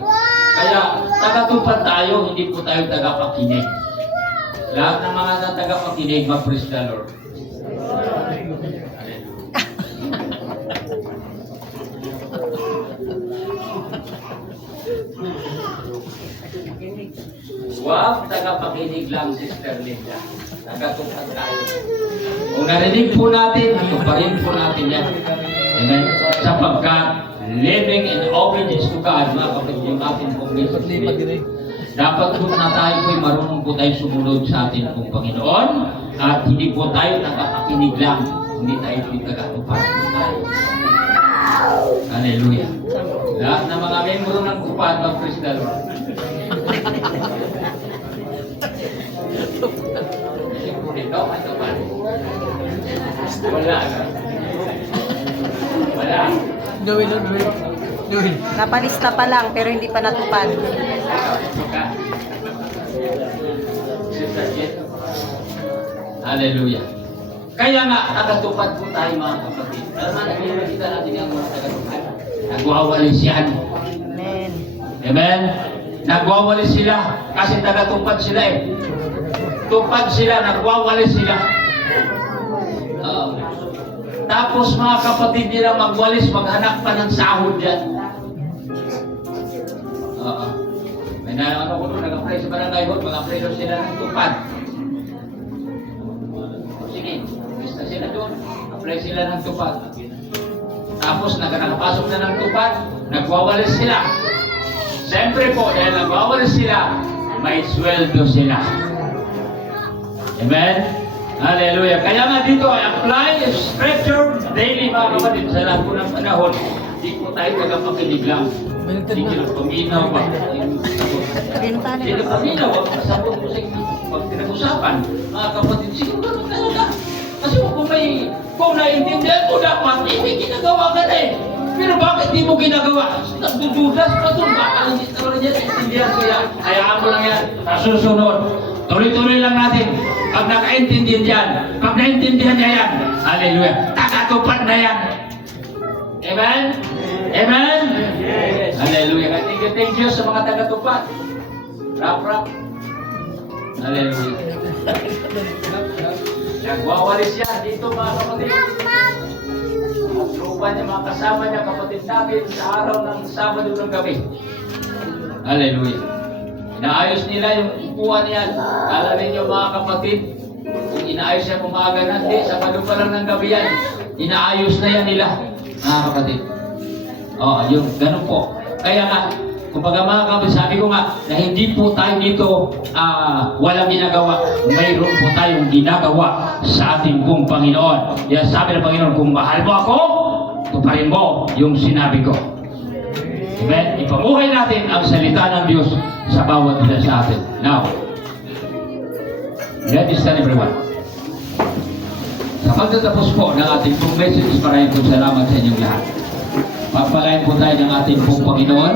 Kaya tagatupad tayo, hindi po tayo tagapakinig. Lahat ng mga tagapakinig, mag-praise the Lord. Huwag tagapakinig lang, Sister Linda. Tagatupad tayo. Kung narinig po natin, tuparin po natin yan. Amen? Sapagkat living in obedience to God, mga kapatid, yung ating pong message. Dapat po na tayo po'y marunong po tayo sumunod sa ating pong Panginoon at hindi po tayo tagapakinig lang, hindi tayo tagatupad po tayo. Hallelujah. Lahat ng mga membro ng kupad, mag-praise the Lord. dito? Ito ba? Wala. Wala. Napalista pa lang pero hindi pa natupad. Hallelujah. Kaya nga, nakatupad po tayo mga kapatid. Alam mo, nakikita natin yung mga nakatupad. Nagwawalis yan. Amen. Amen? Nagwawalis sila kasi tagatupad sila eh. Tupad sila, nagwawalis sila. Tapos mga kapatid nila magwalis, maghanap pa ng sahod yan. May na ano ko doon, nag-apply sa barangay hall, mag-apply doon sila ng tupad. Sige, lista sila doon, apply sila ng tupad. Tapos nakapasok na ng tupad, nagwawalis sila. Siyempre po, dahil nagwawalis sila, may sweldo sila. Amen? Hallelujah. Kaya nga dito ay apply scripture daily mga kapatid sa lahat po ng panahon. Hindi po tayo tagapakinig lang. Hindi ko paminaw ba? Hindi ko paminaw. Sabot po sa inyo. Pag pinag-usapan, mga kapatid, siguro naman talaga. Kasi kung naiintindihan mo dapat, may ginagawa ka na eh. Pero bakit di mo ginagawa? Nagdududas ka doon. Baka hindi talaga niya naiintindihan ko yan. Hayaan mo lang yan. Susunod. Tuloy-tuloy lang natin. Pag nakaintindihan yan, pag naintindihan niya yan, hallelujah, tagatupad na yan. Amen? Amen? Yes. Hallelujah. Thank you sa mga tagatupad. Rap. Hallelujah. Nagwawalis yan dito mga kapatid. Lupa niya, mga kasama niya, kapatid namin sa araw ng Sabado ng gabi. Hallelujah. Inaayos nila yung upuan niyan. Kala ninyo mga kapatid, kung inaayos niya umaga na, hindi, Sabado pa lang ng gabi yan. Inaayos na yan nila, mga kapatid. Yung ganun po. Kaya nga, kumbaga mga kapatid, sabi ko nga, na hindi po tayo dito walang ginagawa. Mayroon po tayong ginagawa sa ating pong Panginoon. Yan sabi ng Panginoon, kung mahal mo ako, tuparin mo yung sinabi ko. Amen? Ipamuhay natin ang salita ng Diyos sa bawat isa sa atin. Now, let us stand everyone. Sa pagtatapos po ng ating pong message, maraming po salamat sa inyong lahat. Pagpalain po tayo ng ating pong Panginoon.